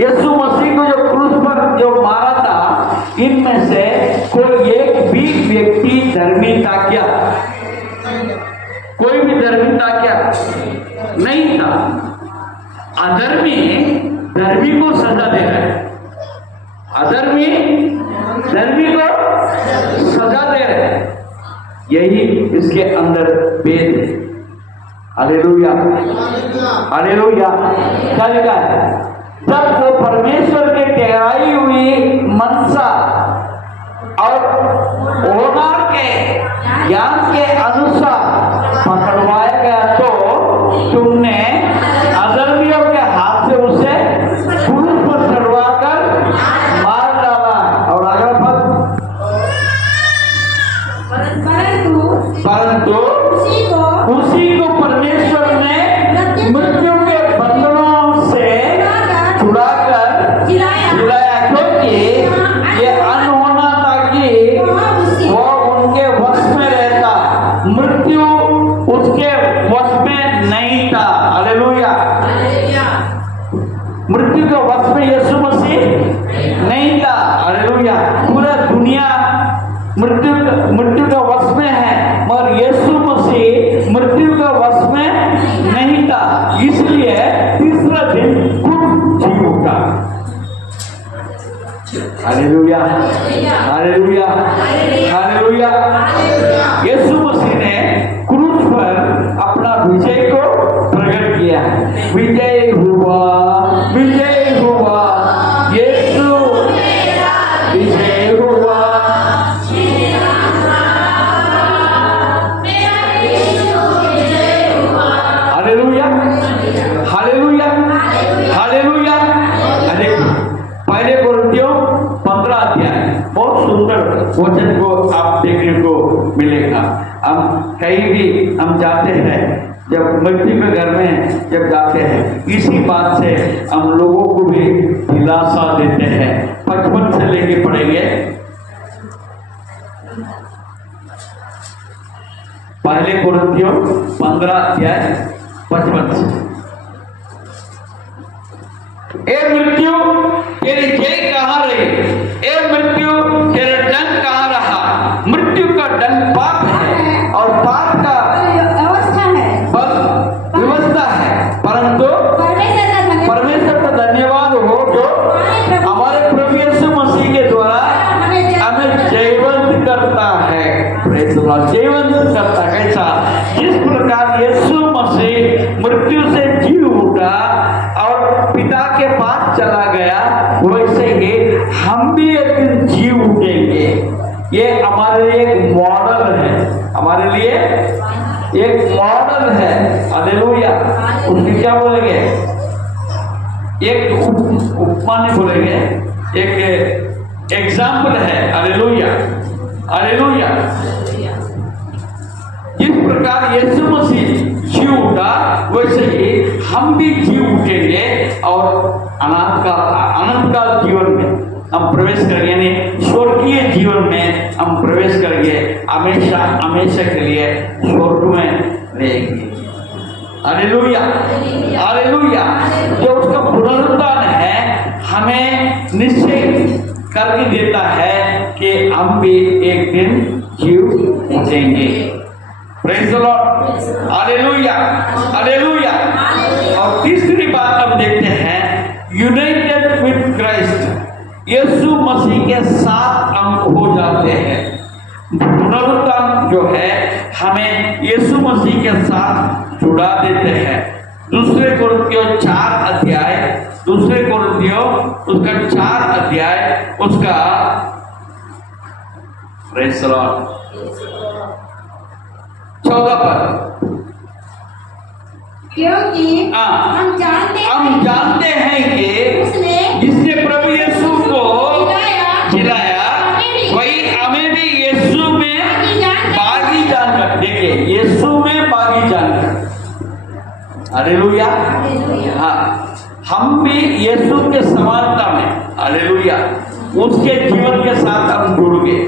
यीशु मसीह को जो क्रूस पर जो मारा था, इनमें से कोई एक भी व्यक्ति धर्मी था क्या? कोई भी धर्मी था क्या? नहीं था। अधर्मी धर्मी को सजा दे रहा है। अधर्मी धर्मी को सजा दे रहे हैं। यही इसके अंदर भेद है। Hallelujah, hallelujah. क्या लिखा है? जब वो परमेश्वर के ठहराई हुई मनसा और ओनार के ज्ञान के अनुसार पकड़वाया गया, तो तुमने अधर्मियों के हाथ से उसे क्रूस पर चढ़वाकर मार डाला। और अगला पद, परंतु उसी को परमेश्वर ने मृत्यु के बंधनों से छुड़ाकर जिलाया, क्योंकि ये अनहोना था कि वो उनके वश में रहता, मृत्यु उसके वश में नहीं था। हालेलुया। मृत्यु के वश में यीशु मसीह नहीं था। हालेलुया। पूरा दुनिया मृत्यु का वश में है, मगर यीशु मसीह मृत्यु का वश में नहीं था। इसलिए तीसरा दिन खुद जी उठा। Hallelujah, hallelujah, hallelujah. Yeshu Masih ने क्रूस पर अपना विजय को प्रकट किया। विजय हुआ, विजय हुआ, यीशु विजय हुआ। Hallelujah, hallelujah, hallelujah. पहले कोरिन्थियों 15 अध्याय, बहुत सुंदर वचन को आप देखने को मिलेगा। हम कहीं भी हम जाते हैं, जब मृत्यु के घर में जब जाते हैं, इसी बात से हम लोगों को भी दिलासा देते हैं। 55 से लेके पढ़ेंगे। पहले कोरिन्थियों 15 अध्याय 55 से। ए मृत्यु तेरी जय कहाँ रही? ए मृत्यु तेरा दंड कहाँ रहा? मृत्यु का दंड पाप है और पाप का व्यवस्था है, परंतु परमेश्वर का धन्यवाद हो जो हमारे प्रभु यीशु मसीह के द्वारा हमें जयवंत करता है। जयवंत करता कैसा? जिस प्रकार यीशु मसीह मृत्यु से जी उठा और पिता के पास चला गया, वैसे ही हम भी एक दिन जी उठेंगे। ये हमारे लिए एक मॉडल है, हमारे लिए एक मॉडल है। हालेलुया। उसकी क्या बोलेंगे? एक उपमा नहीं बोलेंगे, एक एग्जाम्पल है। Hallelujah, hallelujah. जिस प्रकार यीशु मसीह जी उठा, वैसे ही हम भी जी उठेंगे और अनंत काल जीवन में हम प्रवेश करेंगे, यानी स्वर्गीय जीवन में हम प्रवेश करेंगे। हमेशा हमेशा के लिए स्वर्ग में रहेंगे। Hallelujah, hallelujah. जो उसका पुनरुत्थान है, हमें निश्चय करके देता है कि हम भी एक दिन जीव उठेंगे। Praise the lord. Hallelujah, hallelujah. और तीसरी बात हम देखते हैं, यूनाइटेड विद क्राइस्ट। यीशु मसीह के साथ हम हो जाते हैं। पुनरुत्थान जो है हमें यीशु मसीह के साथ जुड़ा देते हैं। दूसरे कोरिन्थियों 4 अध्याय, दूसरे कोरिन्थियों उसका 4 अध्याय, उसका प्रेज़ द लॉर्ड 14 पद। क्योंकि हम जानते हैं कि जिसने प्रभु यीशु को जिलाया, वही हमें भी यीशु में बागी जानकर, देखिए यीशु में बागी जानकर। हालेलुया, हाँ यीशु के समानता में, हालेलुया, उसके जीवन के साथ हम जुड़ गए।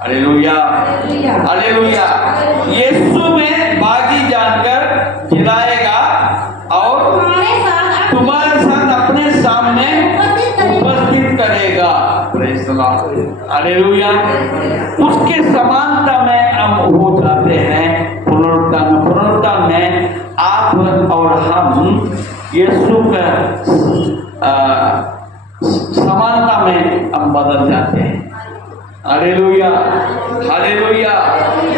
Hallelujah, hallelujah. यीशु में बागी जानकर जिलाएगा और तुम्हारे साथ अपने सामने उपस्थित करेगा। Praise the lord, hallelujah. उसके समानता में हम हो जाते हैं पुनरुत्थान में आप और हम यीशु का समानता में हम बदल जाते हैं। Hallelujah, hallelujah,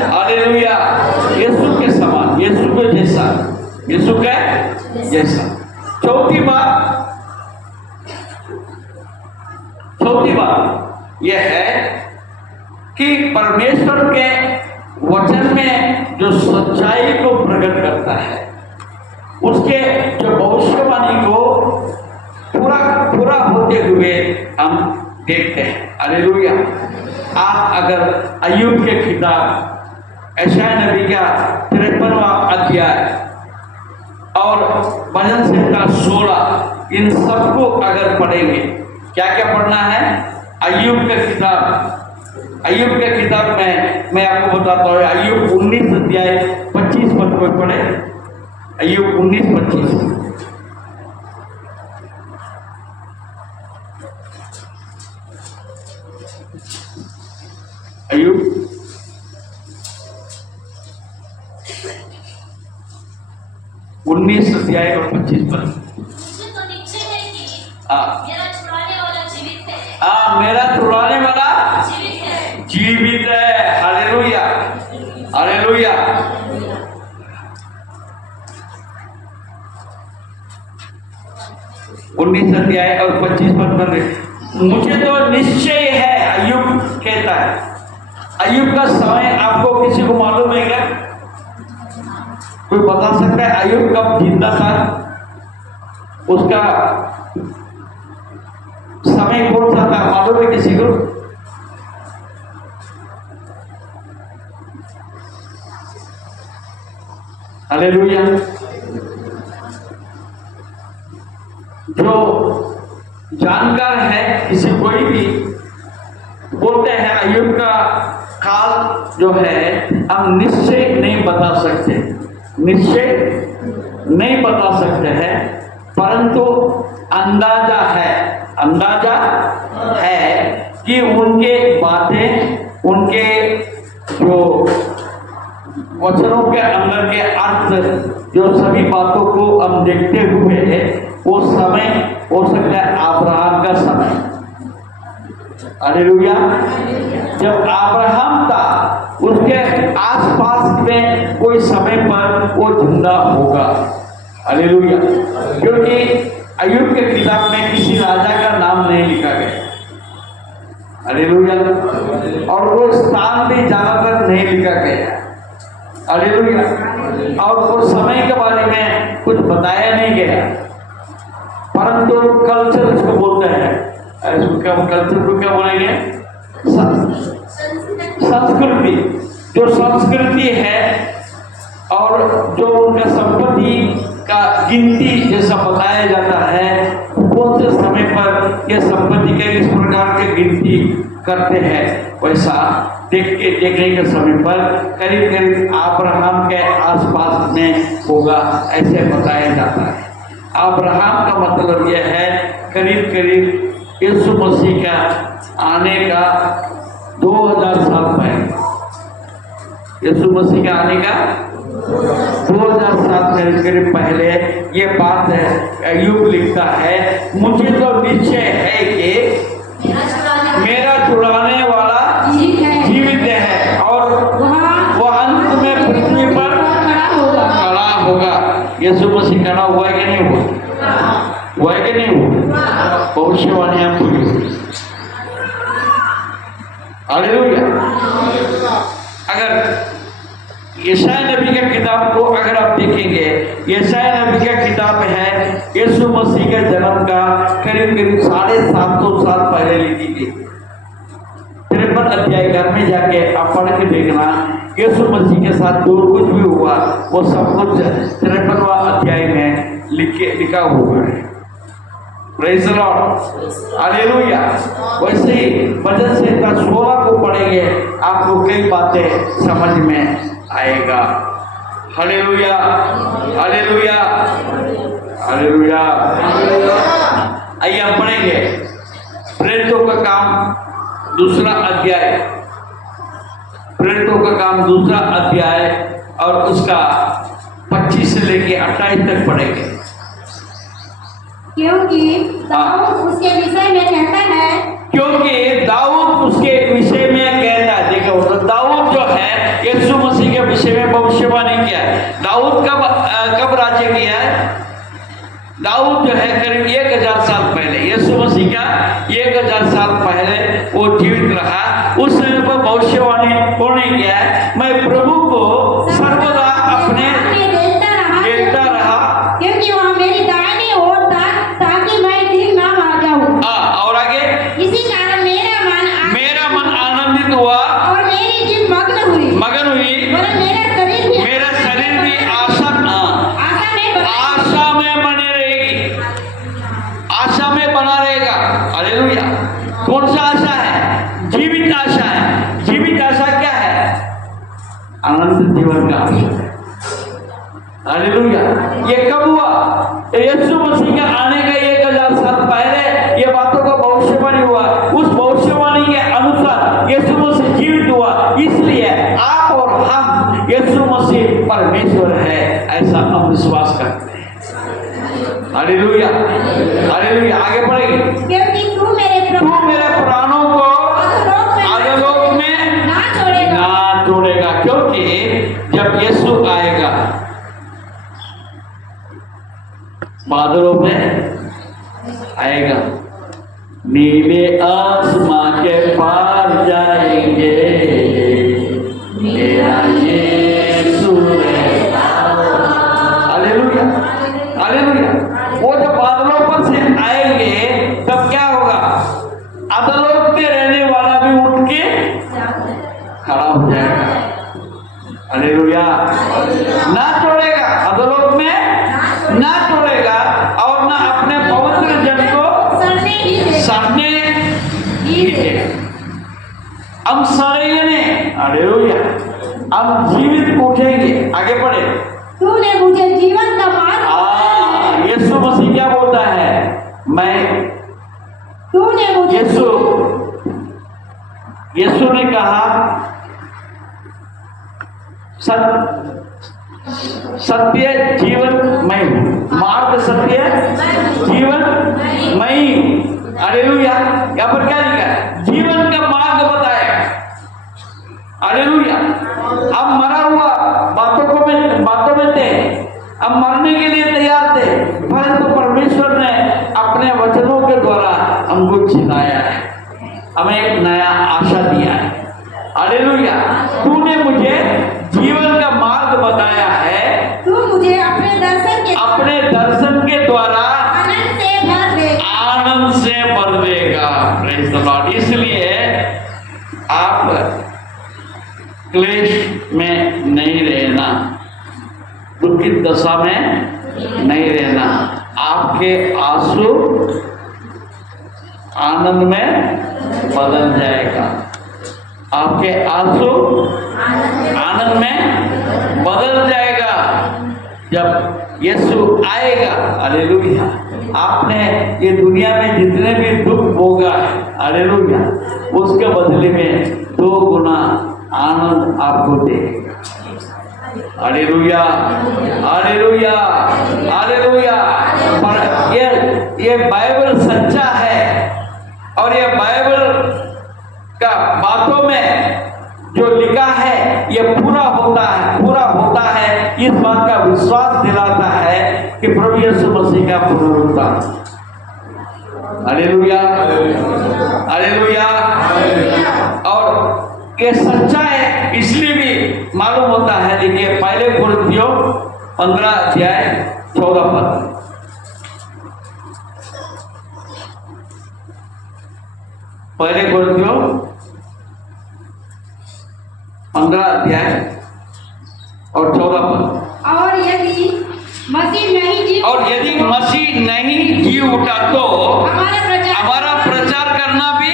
hallelujah. यीशु के समान, यीशु के जैसा, यीशु के जैसा। चौथी बात यह है कि परमेश्वर के वचन में जो सच्चाई को प्रकट करता है, उसके जो भविष्यवाणी को पूरा होते हुए हम देखते हैं। हालेलुया। आप अगर अय्यूब के किताब, यशायाह नबी का 53वां अध्याय और भजन संहिता 16, इन सबको अगर पढ़ेंगे, क्या क्या पढ़ना है? अय्यूब के किताब में मैं आपको बताता हूँ, अय्यूब 19 अध्याय 25 पद को पढ़े। अय्यूब 19:25। अय्यूब 19 अध्याय और 25 पद। मुझे तो निश्चय है कि हाँ, मेरा छुड़ाने वाला जीवित है। हाँ, मेरा छुड़ाने वाला जीवित है। जीवित है। Hallelujah, hallelujah. 19 अध्याय और 25 पद पर मुझे तो निश्चय है, अय्यूब कहता है। अय्यूब का समय आपको किसी को मालूम है क्या? कोई बता सकता है अय्यूब कब जिंदा था? उसका समय कौन सा था, मालूम है किसी को? हालेलुया। जो जानकार है, किसी कोई भी बोलते हैं अय्यूब का काल जो है हम निश्चय नहीं बता सकते, निश्चय नहीं बता सकते हैं, परंतु अंदाजा है कि उनके बातें, उनके जो वचनों के अंदर के अर्थ, जो सभी बातों को हम देखते हुए वो समय हो सकता है अब्राहम का समय। हालेलुया। जब अब्राहम था, उसके आसपास में कोई समय पर वो जिंदा होगा। हालेलुया। क्योंकि अय्यूब के किताब में किसी राजा का नाम नहीं लिखा गया। हालेलुया। और वो स्थान भी ज्यादातर नहीं लिखा गया। हालेलुया। और वो समय के बारे में कुछ बताया नहीं गया, परंतु कल्चर इसको बोलते हैं। कल्चर को क्या बोलेंगे? संस्कृति। जो संस्कृति है और जो उनका संपत्ति का गिनती जैसा बताया जाता है, कौन से समय पर यह संपत्ति के इस प्रकार के गिनती करते हैं, वैसा देखने के समय पर करीब करीब अब्राहम के आसपास में होगा, ऐसे बताया जाता है। अब्राहम का मतलब यह है करीब करीब यीशु मसीह का आने का 2000 साल पहले, यीशु मसीह का आने का 2000 साल करीब करीब पहले ये बात है। अय्यूब लिखता है, मुझे तो निश्चय है कि मेरा छुड़ाने वाला जीवित है और वह अंत में पृथ्वी पर खड़ा होगा। यीशु मसीह खड़ा हुआ है कि नहीं हुआ है कि नहीं हुआ? भविष्यवाणियां पूरी हुई। हालेलुया। अगर यशायाह नबी के किताब को अगर आप देखेंगे, यशायाह नबी का किताब है यीशु मसीह के जन्म का करीब करीब 750 साल पहले लिखी गई। 53 अध्याय घर में जाके आप पढ़ के देखना, यीशु मसीह के साथ जो कुछ भी हुआ वो सब कुछ 53वां अध्याय में लिखा हुआ है। Praise the lord, hallelujah. वैसे ही भजन संहिता 16 को पढ़ेंगे, आपको कई बातें समझ में आएगा। Hallelujah, hallelujah, hallelujah. आइए हम पढ़ेंगे प्रेरितों का काम दूसरा अध्याय, प्रेरितों का काम दूसरा अध्याय और उसका 25 से लेके 28 तक पढ़ेंगे। क्योंकि दाऊद उसके विषय में कहता है, क्योंकि दाऊद उसके विषय में कहता है, देखो दाऊद जो है यीशु मसीह के विषय में भविष्यवाणी किया है। दाऊद कब राज्य किया है? दाऊद जो है करीब 1000 साल पहले, यीशु मसीह का 1000 साल पहले वो जीवित रहा। उस समय पर भविष्यवाणी उन्होंने किया है, मैं प्रभु को सर्वदा अपने देखता रहा, क्योंकि वह मेरी दाहिनी ओर था, ताकि मैं ठीक ना मार जाऊं। और आगे, इसी कारण मेरा मन आनंदित हुआ और मेरी जीभ मग्न हुई, और मेरा शरीर भी आशा में बने रहेगी, आशा में बना रहेगा। हालेलुया। कौन सा आशा है? जीवित आशा है। जीवित आशा क्या है? अनंत जीवन का आशा है। हालेलुया। ये कब हुआ? यीशु मसीह के आने का 1000 साल पहले ये बातों का भविष्यवाणी हुआ। उस भविष्यवाणी के अनुसार यीशु मसीह जीवित हुआ, इसलिए आप और हम यीशु मसीह परमेश्वर है ऐसा हम विश्वास करते हैं। Hallelujah, hallelujah. आगे बढ़ेंगे। क्योंकि तू मेरे प्राणों को अधोलोक में ना छोड़ेगा, क्योंकि जब यीशु आएगा बादलों में आएगा, नीले आसमां के पार जाएंगे, मेरा यीशु रहता। Hallelujah, hallelujah. वो जब बादलों पर से आएंगे तब क्या होगा? अधोलोक में रहने वाला भी उठ के खड़ा हो जाएगा। हालेलुया। ना छोड़ेगा, अधोलोक में ना छोड़ेगा और ना अपने पवित्र जन को सड़ने ही देगा। हम सड़ेंगे, हालेलुया। हम जीवित उठेंगे। आगे बढ़े। तूने मुझे जीवन का मार्ग, यीशु मसीह क्या बोलता है? तूने मुझे यीशु ने कहा सत्य जीवन मैं हूं, मार्ग सत्य जीवन मैं हूं। हालेलुया। यहाँ पर क्या लिखा है? जीवन का मार्ग बताया। हालेलुया। अब मरा हुआ बातों में थे, अब मरने के लिए तैयार थे, परंतु परमेश्वर ने अपने वचनों के द्वारा हमको जिलाया है, हमें एक नया आशा दिया है। हालेलुया। तूने मुझे जीवन का मार्ग बताया है, तू मुझे अपने दर्शन के द्वारा आनंद से भर देगा। Praise the Lord. इसलिए आप क्लेश में नहीं रहना, दुखित दशा में नहीं रहना। आपके आंसू आनंद में बदल जाएगा, आपके आंसू आनंद में बदल जाएगा जब यीशु आएगा। हालेलुया। आपने ये दुनिया में जितने भी दुख भोगा है, हालेलुया, उसके बदले में 2 गुना आनंद आपको देगा। Hallelujah, hallelujah, hallelujah. पर ये बाइबल सच्चा है और ये बाइबल का बातों में जो लिखा है ये पूरा होता है। इस बात का विश्वास दिलाता है कि प्रभु यीशु मसीह का पुनरुत्थान। Hallelujah, hallelujah. और ये सच्चा है इसलिए भी मालूम होता है। देखिए पहले कुरिन्थियों 15 अध्याय 14 पद। पहले कुरिन्थियों 15 अध्याय और 14 पद। और यदि मसीह नहीं जी उठा तो हमारा प्रचार करना भी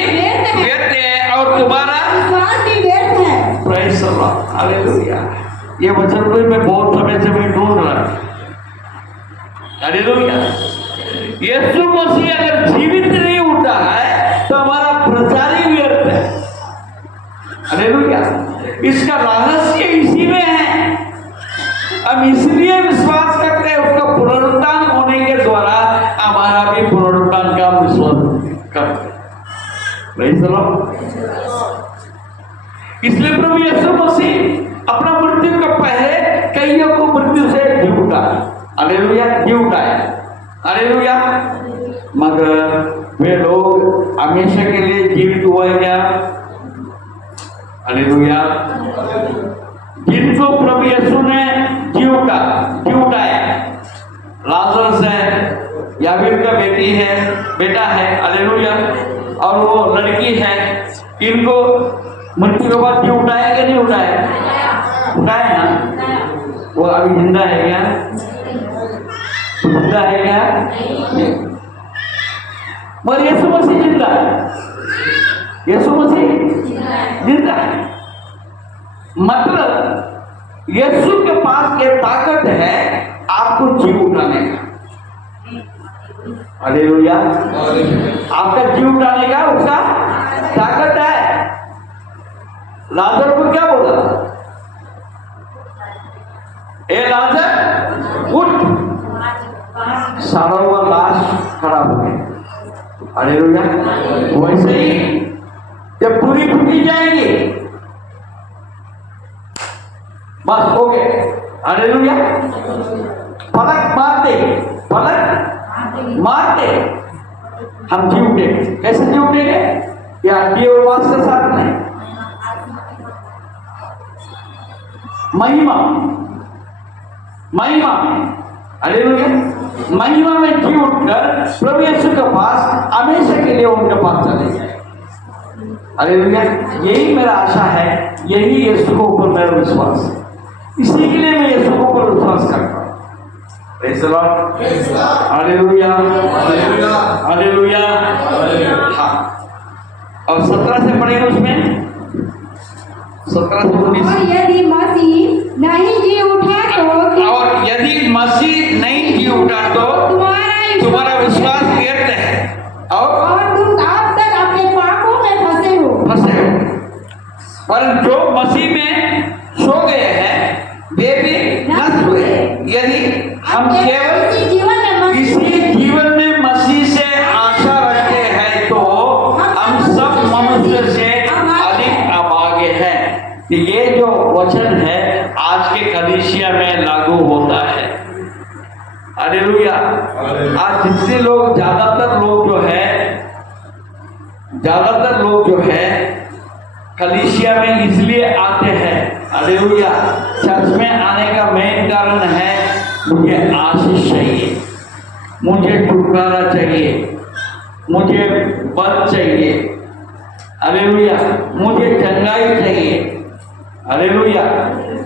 व्यर्थ है और तुम्हारा विश्वास भी व्यर्थ है। Praise the lord, hallelujah. ये वचन को मैं बहुत समय से मैं ढूंढ रहा था। हालेलुया। यीशु मसीह अगर जीवित नहीं उठा है तो हमारा प्रचार ही व्यर्थ है। हालेलुया। इसका रहस्य इसी में है। हम इसलिए विश्वास करते हैं उसका पुनरुत्थान होने के द्वारा हमारा भी पुनरुत्थान का विश्वास करते हैं। Praise the Lord. इसलिए प्रभु यीशु मसीह अपना मृत्यु का पहले कईयों को मृत्यु से जी उठाया। हालेलुया, जी उठाया। हालेलुया। मगर वे लोग हमेशा के लिए जीवित हुए क्या? हालेलुया। जिनको प्रभु यीशु ने जी उठाया, लाजरस है, याबीर का बेटा है, हालेलुया, और वो लड़की है, इनको मृत्यु के बाद जी उठाया कि नहीं उठाया? उठाया ना। वो अभी जिंदा है क्या? जिंदा है क्या? मगर यीशु मसीह जिंदा है। यीशु मसीह जिंदा है। मतलब यीशु के पास ये ताकत है आपको जी उठाने का। हालेलुया। आपका जी उठाने का उसका ताकत है। लाजर को क्या बोला? ए लाजर उठ। सारा हुआ लाश खड़ा हो गया। हालेलुया। वैसे ही जब पूरी फूटी जाएगी बस हो गए। हालेलुया। पलक मारते हम जी उठेंगे। कैसे जी उठेंगे? या हड्डी और मांस के साथ नहीं, महिमा हालेलुया। महिमा में जी उठकर प्रभु यीशु के पास हमेशा के लिए उनके पास चले जाए। हालेलुया। यही मेरा आशा है, यही यीशु को ऊपर मेरा विश्वास है। इसी के लिए मैं यीशु को ऊपर विश्वास करता हूँ। Praise the lord, hallelujah, hallelujah. हाँ, और 17 से पढ़ेंगे उसमें 17 से 19। और यदि मसीह नहीं जी उठा तो तुम्हारा विश्वास व्यर्थ है और तुम अब तक अपने पापों में फंसे हो। पर जो मसीह में सो गए हैं वे भी नष्ट हुए। यदि हम केवल इसी जीवन में मसीह से आशा रखते हैं तो हम सब मनुष्य से अधिक अभागे हैं। ये जो वचन है आज के कलीसिया में लागू होता है। हालेलुया। आज जितने लोग ज्यादातर लोग जो है कलीसिया में इसलिए आते हैं। हालेलुया। चर्च में आने का मेन कारण है मुझे आशीष चाहिए, मुझे छुटकारा चाहिए, मुझे बल चाहिए। हालेलुया। मुझे चंगाई चाहिए। हालेलुया।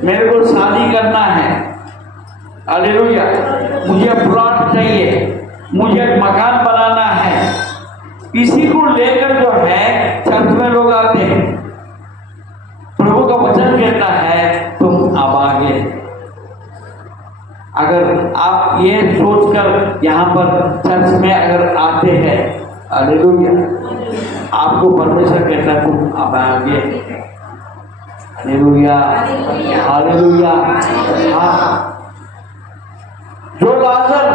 मेरे को शादी करना है। हालेलुया। मुझे प्लॉट चाहिए, मुझे मकान बनाना है। इसी को लेकर जो है चर्च में लोग आते हैं। प्रभु का वचन कहता है तुम अभागे। अगर आप ये सोचकर यहाँ पर चर्च में अगर आते हैं, हालेलुया, आपको परमेश्वर कहता है तुम अभागे। Hallelujah, hallelujah. हाँ, जो लाजर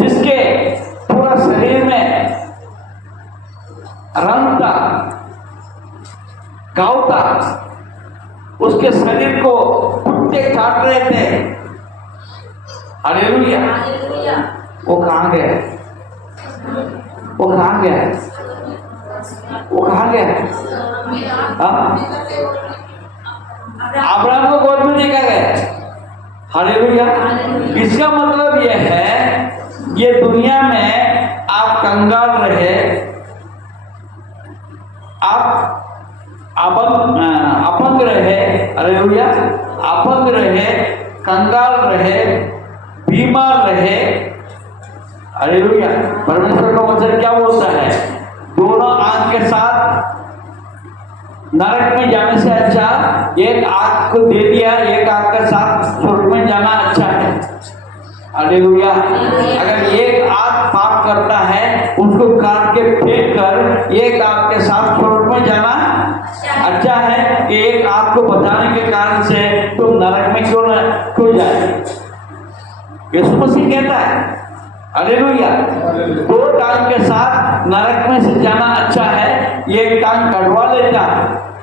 जिसके पूरा शरीर में रंग था, घाव था, उसके शरीर को कुत्ते काट रहे थे। हालेलुया। वो कहाँ गया? वो कहाँ गया? वो कहाँ गया? अब्राहम को गोद में देखा गया। हालेलुया। इसका मतलब यह है ये दुनिया में आप कंगाल रहे, आप अपंग रहे, हालेलुया, अपंग रहे, कंगाल रहे, बीमार रहे, हालेलुया, परमेश्वर का वचन क्या बोलता है? दोनों आंख के साथ नरक में जाने से अच्छा एक आंख को दे दिया, एक आंख के साथ स्वर्ग में जाना अच्छा है। हालेलुया। अगर एक आंख पाप करता है उसको काट के फेंक कर एक आंख के साथ स्वर्ग में जाना अच्छा है कि एक आंख को बचाने के कारण से तुम नरक में क्यों जाए? यीशु मसीह कहता है, हालेलुया, दो टांग के साथ नरक में से जाना अच्छा है, एक टांग कटवा लेता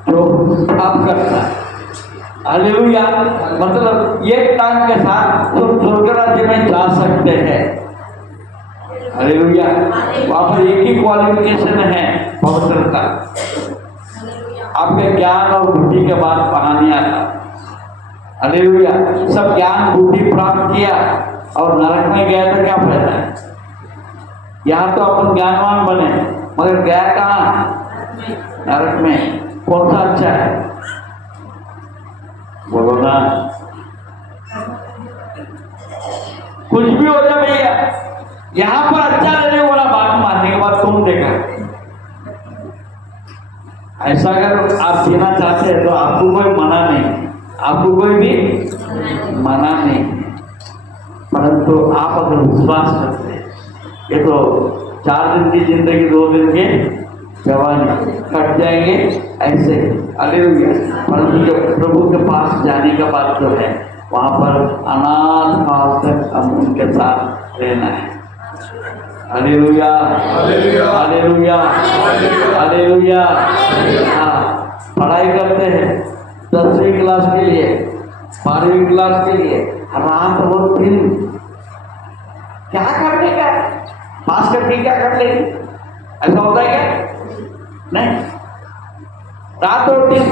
जो पाप करता है। हालेलुया, मतलब एक टांग के साथ तुम स्वर्ग राज्य में जा सकते हैं। हालेलुया, वहां पर एक ही क्वालिफिकेशन है, पवित्रता। आपके ज्ञान और बुद्धि के बाद कहानी आता। हालेलुया, सब ज्ञान बुद्धि प्राप्त किया और नरक में गया तो क्या फायदा है? यहाँ तो अपन ज्ञानवान बने मगर गया कहाँ? नरक में। कौन सा अच्छा है? बोलो ना। कुछ भी हो जाए भैया, यहाँ पर अच्छा रहने वाला बात मारने के बाद तुम देखा। ऐसा अगर आप जीना चाहते हैं तो आपको कोई मना नहीं, आपको कोई भी मना नहीं, परंतु आप अगर विश्वास करते हैं ये तो 4 दिन की जिंदगी 2 दिन के जवानी कट जाएंगे ऐसे। हालेलुया, परंतु जब प्रभु के पास जाने का बात जो है वहां पर अनाथ काल तक हम उनके साथ रहना है। Hallelujah, hallelujah, hallelujah. हाँ, पढ़ाई करते हैं 10वीं क्लास के लिए, 12वीं क्लास के लिए, रात और दिन क्या करने का? पास करके क्या कर लेंगे? ऐसा होता है क्या? नहीं, रात और दिन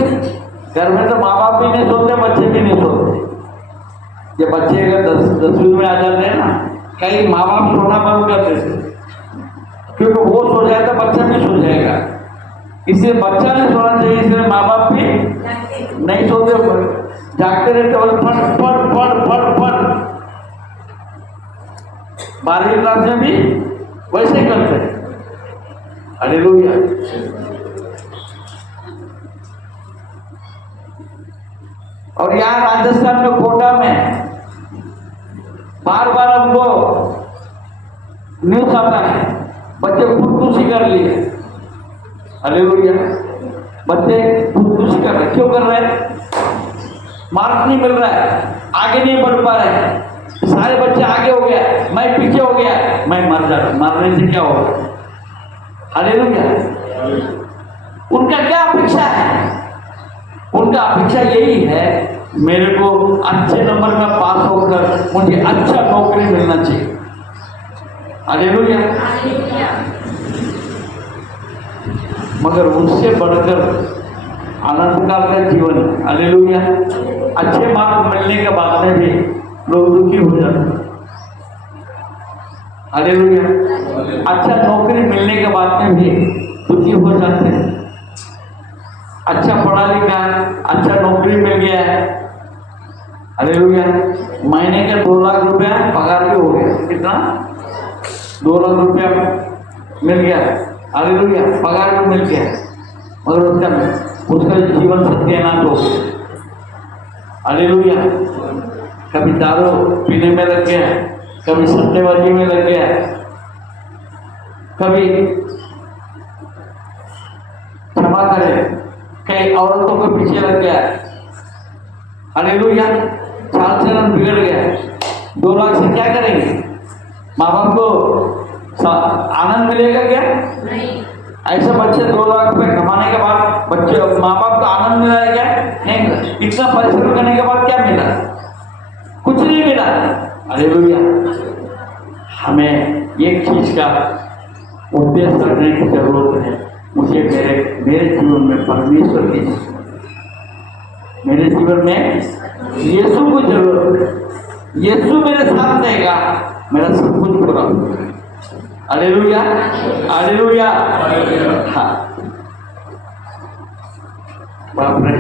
घर में तो माँ बाप भी नहीं सोते, बच्चे भी नहीं सोते। ये बच्चे अगर 10वीं में आ जाते हैं ना, कई माँ बाप सोना बंद कर देते, क्योंकि वो सो जाए तो बच्चा भी सो जाएगा, इसलिए बच्चा नहीं सोना चाहिए, इसलिए माँ बाप भी नहीं सोते, जागते रहते और पढ़ पढ़ पढ़ पढ़ पढ़। 12वीं क्लास में भी वैसे ही करते हैं। हालेलुया। और यहाँ राजस्थान में कोटा में बार बार हमको न्यूज आता है, बच्चे खुदकुशी कर लिए। हालेलुया, बच्चे खुदकुशी कर रहे, क्यों कर रहे हैं? मार्क्स नहीं मिल रहा है, आगे नहीं बढ़ पा रहे हैं, सारे बच्चे आगे हो गया, मैं पीछे हो गया, मैं मर जा, मरने से क्या होगा? हालेलुया। उनका क्या अपेक्षा है? उनका अपेक्षा यही है, मेरे को अच्छे नंबर में पास होकर मुझे अच्छा नौकरी मिलना चाहिए। हालेलुया। मगर उससे बढ़कर आनंद काल का जीवन, हालेलुया, अच्छे मार्क मिलने के बाद में भी लोग दुखी हो जाते हैं। हालेलुया, अच्छा नौकरी मिलने के बाद में भी दुखी हो जाते हैं। अच्छा पढ़ा लिखा, अच्छा नौकरी मिल गया है, हालेलुया, महीने का 2 लाख रुपया पगार भी हो गया। कितना? 2 लाख रुपया मिल गया, हालेलुया, पगार भी मिल गया, मगर उसका जीवन सत्यानाश हो गया। हालेलुया, कभी दारू पीने में लग गया, कभी सट्टेबाजी में लग गया, कभी क्षमा करे कई औरतों के पीछे लग गया। हालेलुया, चाल चलन बिगड़ गया। 2 लाख से क्या करेंगे? माँ बाप को आनंद मिलेगा क्या? नहीं। ऐसे बच्चे 2 लाख रुपए कमाने के बाद बच्चे माँ बाप को आनंद मिला है क्या? नहीं। इतना परिश्रम करने के बाद क्या मिला? कुछ नहीं मिला। हालेलुया, हमें एक चीज का उपदेश करने की जरूरत है। मुझे मेरे जीवन में परमेश्वर की, मेरे जीवन में यीशु को जरूरत है। यीशु मेरे साथ रहेगा, मेरा सब कुछ पूरा होगा। Hallelujah, hallelujah. हाँ, बाप रे,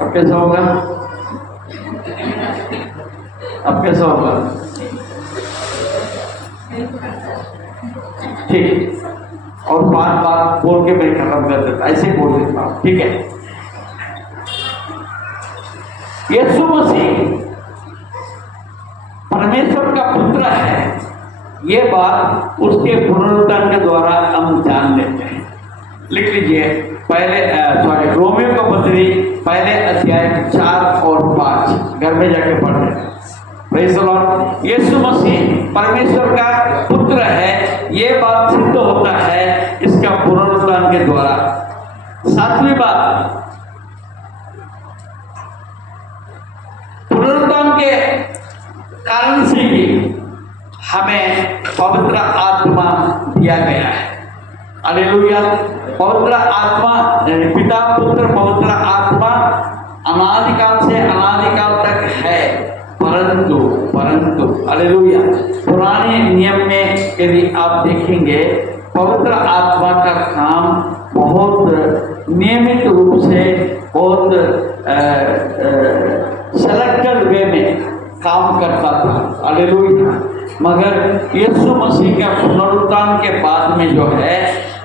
अब कैसा होगा? अब कैसा होगा? ठीक, और बात बात बोल के मैं खत्म कर देता, ऐसे बोल देता हूँ, ठीक है। यीशु मसीह परमेश्वर का पुत्र है, ये बात उसके पुनरुत्थान के द्वारा हम जान लेते हैं। लिख लीजिए पहले रोमियो का पत्री पहले अध्याय 4 और 5 घर में जाके पढ़ लें। Praise the lord. Yeshu Masih परमेश्वर का पुत्र है, ये बात सिद्ध होता है इसका पुनरुत्थान के द्वारा। सातवीं बात, पुनरुत्थान के कारण से ही हमें पवित्र आत्मा दिया गया है। हालेलुया। पवित्र आत्मा, पिता पुत्र पवित्र आत्मा अनादिकाल से अनादिकाल तक है, परंतु हालेलुया पुराने नियम में यदि आप देखेंगे पवित्र आत्मा का काम बहुत नियमित रूप से, बहुत सेलेक्टेड वे में काम करता था। हालेलुया। मगर यीशु मसीह का पुनरुत्थान के बाद में जो है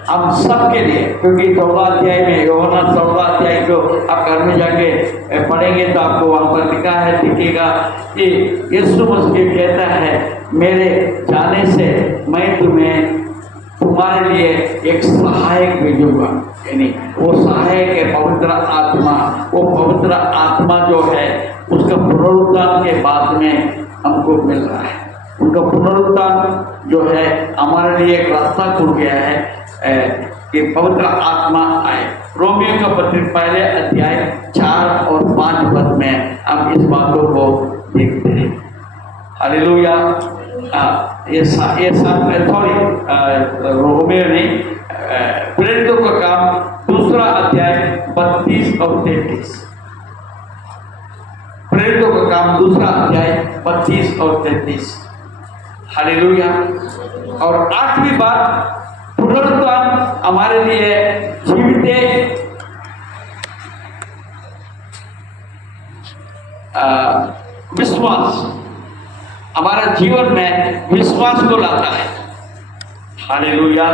हम सबके लिए, क्योंकि 14 अध्याय में, यूहन्ना 14 अध्याय को आप घर में जाके पढ़ेंगे तो आपको वहाँ पर लिखा है, दिखेगा कि यीशु मसीह कहता है मेरे जाने से मैं तुम्हारे लिए एक सहायक भेजूंगा, यानी वो सहायक है पवित्र आत्मा। वो पवित्र आत्मा जो है उसका पुनरुत्थान के बाद में हमको मिल रहा है। उनका पुनरुत्थान जो है हमारे लिए एक रास्ता खुल गया है कि पवित्र आत्मा आए। रोमियो का पत्र पहले अध्याय 4 और 5 पद में हम इस बातों को देखते हैं। हालेलुया। रोमियो नहीं, प्रेरितों का काम 2 अध्याय 32 और 33। प्रेरितों का काम 2 अध्याय 32 और 33। हालेलुया। और 8वीं बात, पुनरुत्थान हमारे लिए जीवित विश्वास, हमारा जीवन में विश्वास को लाता है। हालेलुया।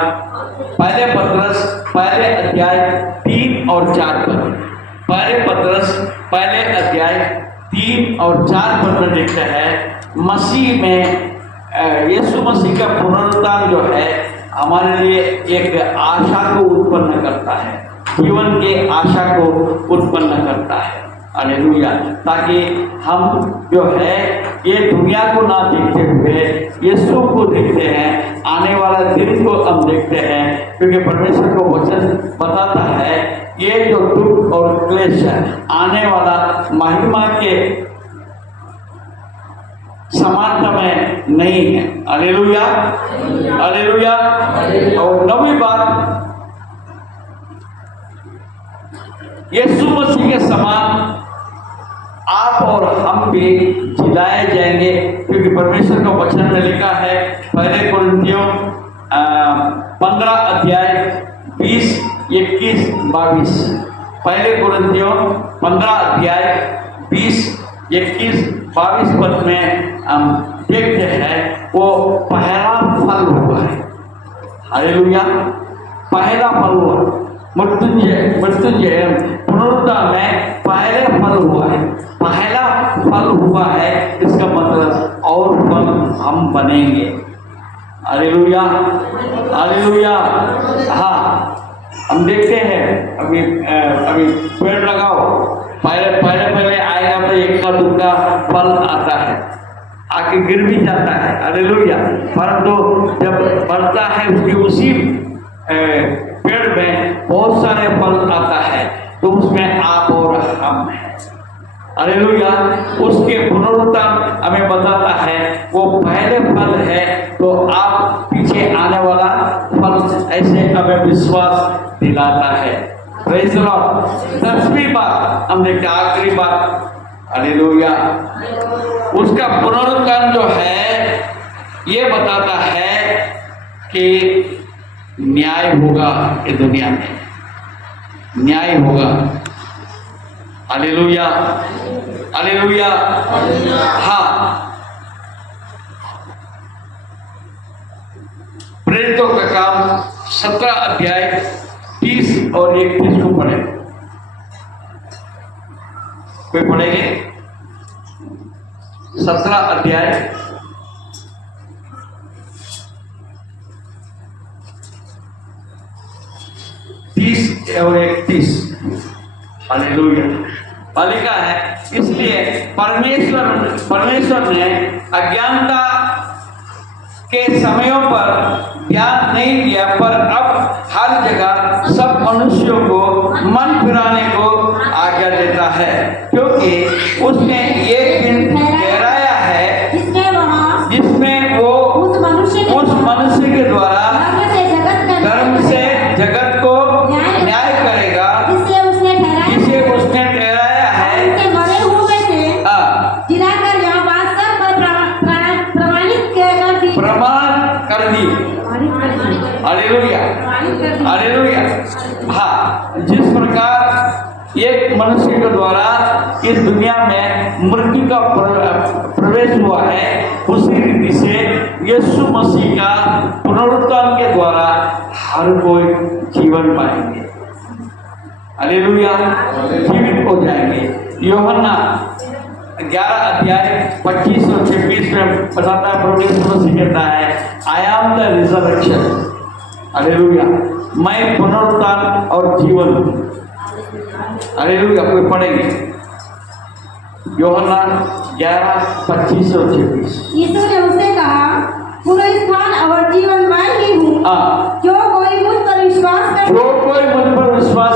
पहले पत्रस पहले अध्याय 3 और 4 पद, पहले पत्रस पहले अध्याय 3 और 4 पद में देखते हैं मसीह में यीशु मसीह का पुनरुत्थान जो है हमारे लिए एक आशा को उत्पन्न करता है, जीवन के आशा को उत्पन्न करता है। हालेलुया। ताकि हम जो है ये दुनिया को ना देखते हुए यीशु को देखते हैं, आने वाला दिन को हम देखते हैं, क्योंकि परमेश्वर को वचन बताता है ये जो दुख और क्लेश है आने वाला महिमा के समानता में नहीं है। हालेलुया। हालेलुया। और 9वीं बात, यीशु मसीह के समान आप और हम भी जिलाए जाएंगे, क्योंकि परमेश्वर का वचन में लिखा है पहले कुरिन्थियों 15 अध्याय 20, 21, 22। पहले कुरिन्थियों 15 अध्याय 20, 21, 22 पद में हम देखते हैं वो पहला फल हुआ है। हालेलुया। पहला फल हुआ, मृत्युंजय पुनरुत्थान में पहले फल हुआ है, पहला फल हुआ है, इसका मतलब और फल हम बनेंगे। हालेलुया। हालेलुया। हाँ, हम देखते हैं अभी पेड़ लगाओ, पहले आएगा तो एक का दूसरा फल आता है, आके गिर भी जाता है। हालेलुया। परंतु जब बढ़ता है उसी पेड़ में बहुत सारे फल आता है, तो उसमें आप और हम हैं। हालेलुया। उसके पुनरुत्थान हमें बताता है वो पहले फल है, तो आप पीछे आने वाला फल, ऐसे हमें विश्वास दिलाता है। Praise the Lord. 10वीं बात हम देखते, आखिरी बात, हालेलुया, उसका पुनरुत्थान जो है ये बताता है कि न्याय होगा, ये दुनिया में न्याय होगा। हालेलुया। हालेलुया। हाँ, प्रेरितों का काम 17 अध्याय 30 और 31 को पढ़े। कोई पढ़ेंगे? 17 अध्याय 30 और 31। हालेलुया। लिखा है, इसलिए परमेश्वर ने अज्ञानता के समयों पर ध्यान नहीं दिया, पर अब हर जगह सब मनुष्यों को मन फिराने को आज्ञा देता है, क्योंकि उसने एक दिन ठहराया है जिसमें वो उस मनुष्य के द्वारा धर्म से जगत को न्याय करेगा, जिसे उसने ठहराया है। प्रमाण कर दी। Hallelujah, hallelujah. हाँ, जिस प्रकार एक मनुष्य के द्वारा इस दुनिया में मृत्यु का प्रवेश हुआ है, उसी रीति से यीशु मसीह का पुनरुत्थान के द्वारा हर कोई जीवन पाएंगे। हालेलुया, जीवित हो जाएंगे। यूहन्ना 11 अध्याय 25 और 26 में बताता है, प्रभु यीशु मसीह कहता है, I am the resurrection. Hallelujah, मैं पुनरुत्थान और जीवन हूँ। हालेलुया। कोई पढ़ेंगे? यूहन्ना 11, 25 और 26। यीशु ने उससे कहा, पुनरुत्थान और जीवन मैं ही हूँ। जो कोई मुझ पर विश्वास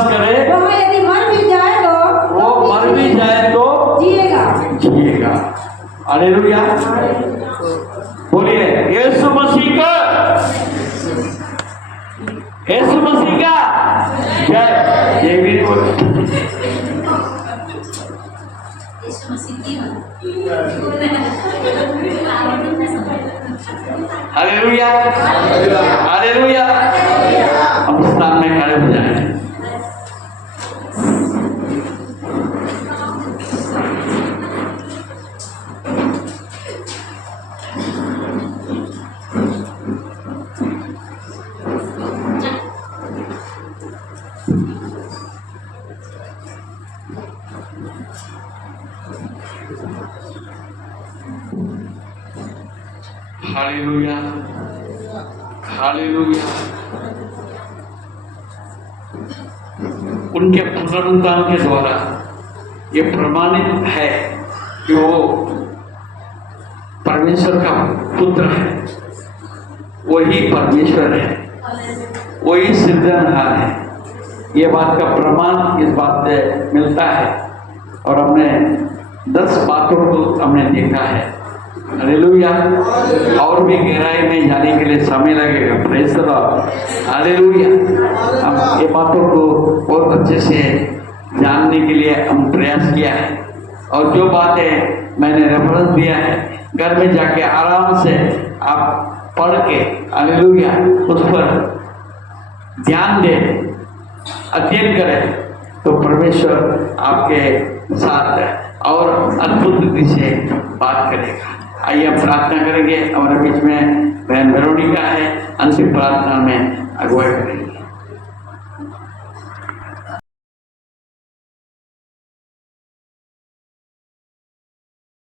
करे वह यदि मर भी जाए तो जिएगा। हालेलुया। बोलिए यीशु मसीह का जय। ये भी यीशु मसीह की हालेलुया, हालेलुया। हम स्थान में खड़े हो जाएं। Hallelujah, hallelujah. उनके पुनरुत्थान के द्वारा ये प्रमाणित है कि वो परमेश्वर का पुत्र है, वही परमेश्वर है, वही सृजनहार है। ये बात का प्रमाण इस बात से मिलता है, और हमने 10 बातों को हमने देखा है। हालेलुया। और भी गहराई में जाने के लिए समय लगेगा। Praise the lord. हालेलुया। हम ये बातों को बहुत अच्छे से जानने के लिए हम प्रयास किया है, और जो बातें मैंने रेफरेंस दिया है, घर में जाके आराम से आप पढ़ के हालेलुया उस पर ध्यान दें, अध्ययन करें, तो परमेश्वर आपके साथ और अद्भुत रीति से बात करेगा। आइए हम प्रार्थना करेंगे। हमारे बीच में बहन वेरोनिका है, अंतिम प्रार्थना में अगुवाई करेंगे।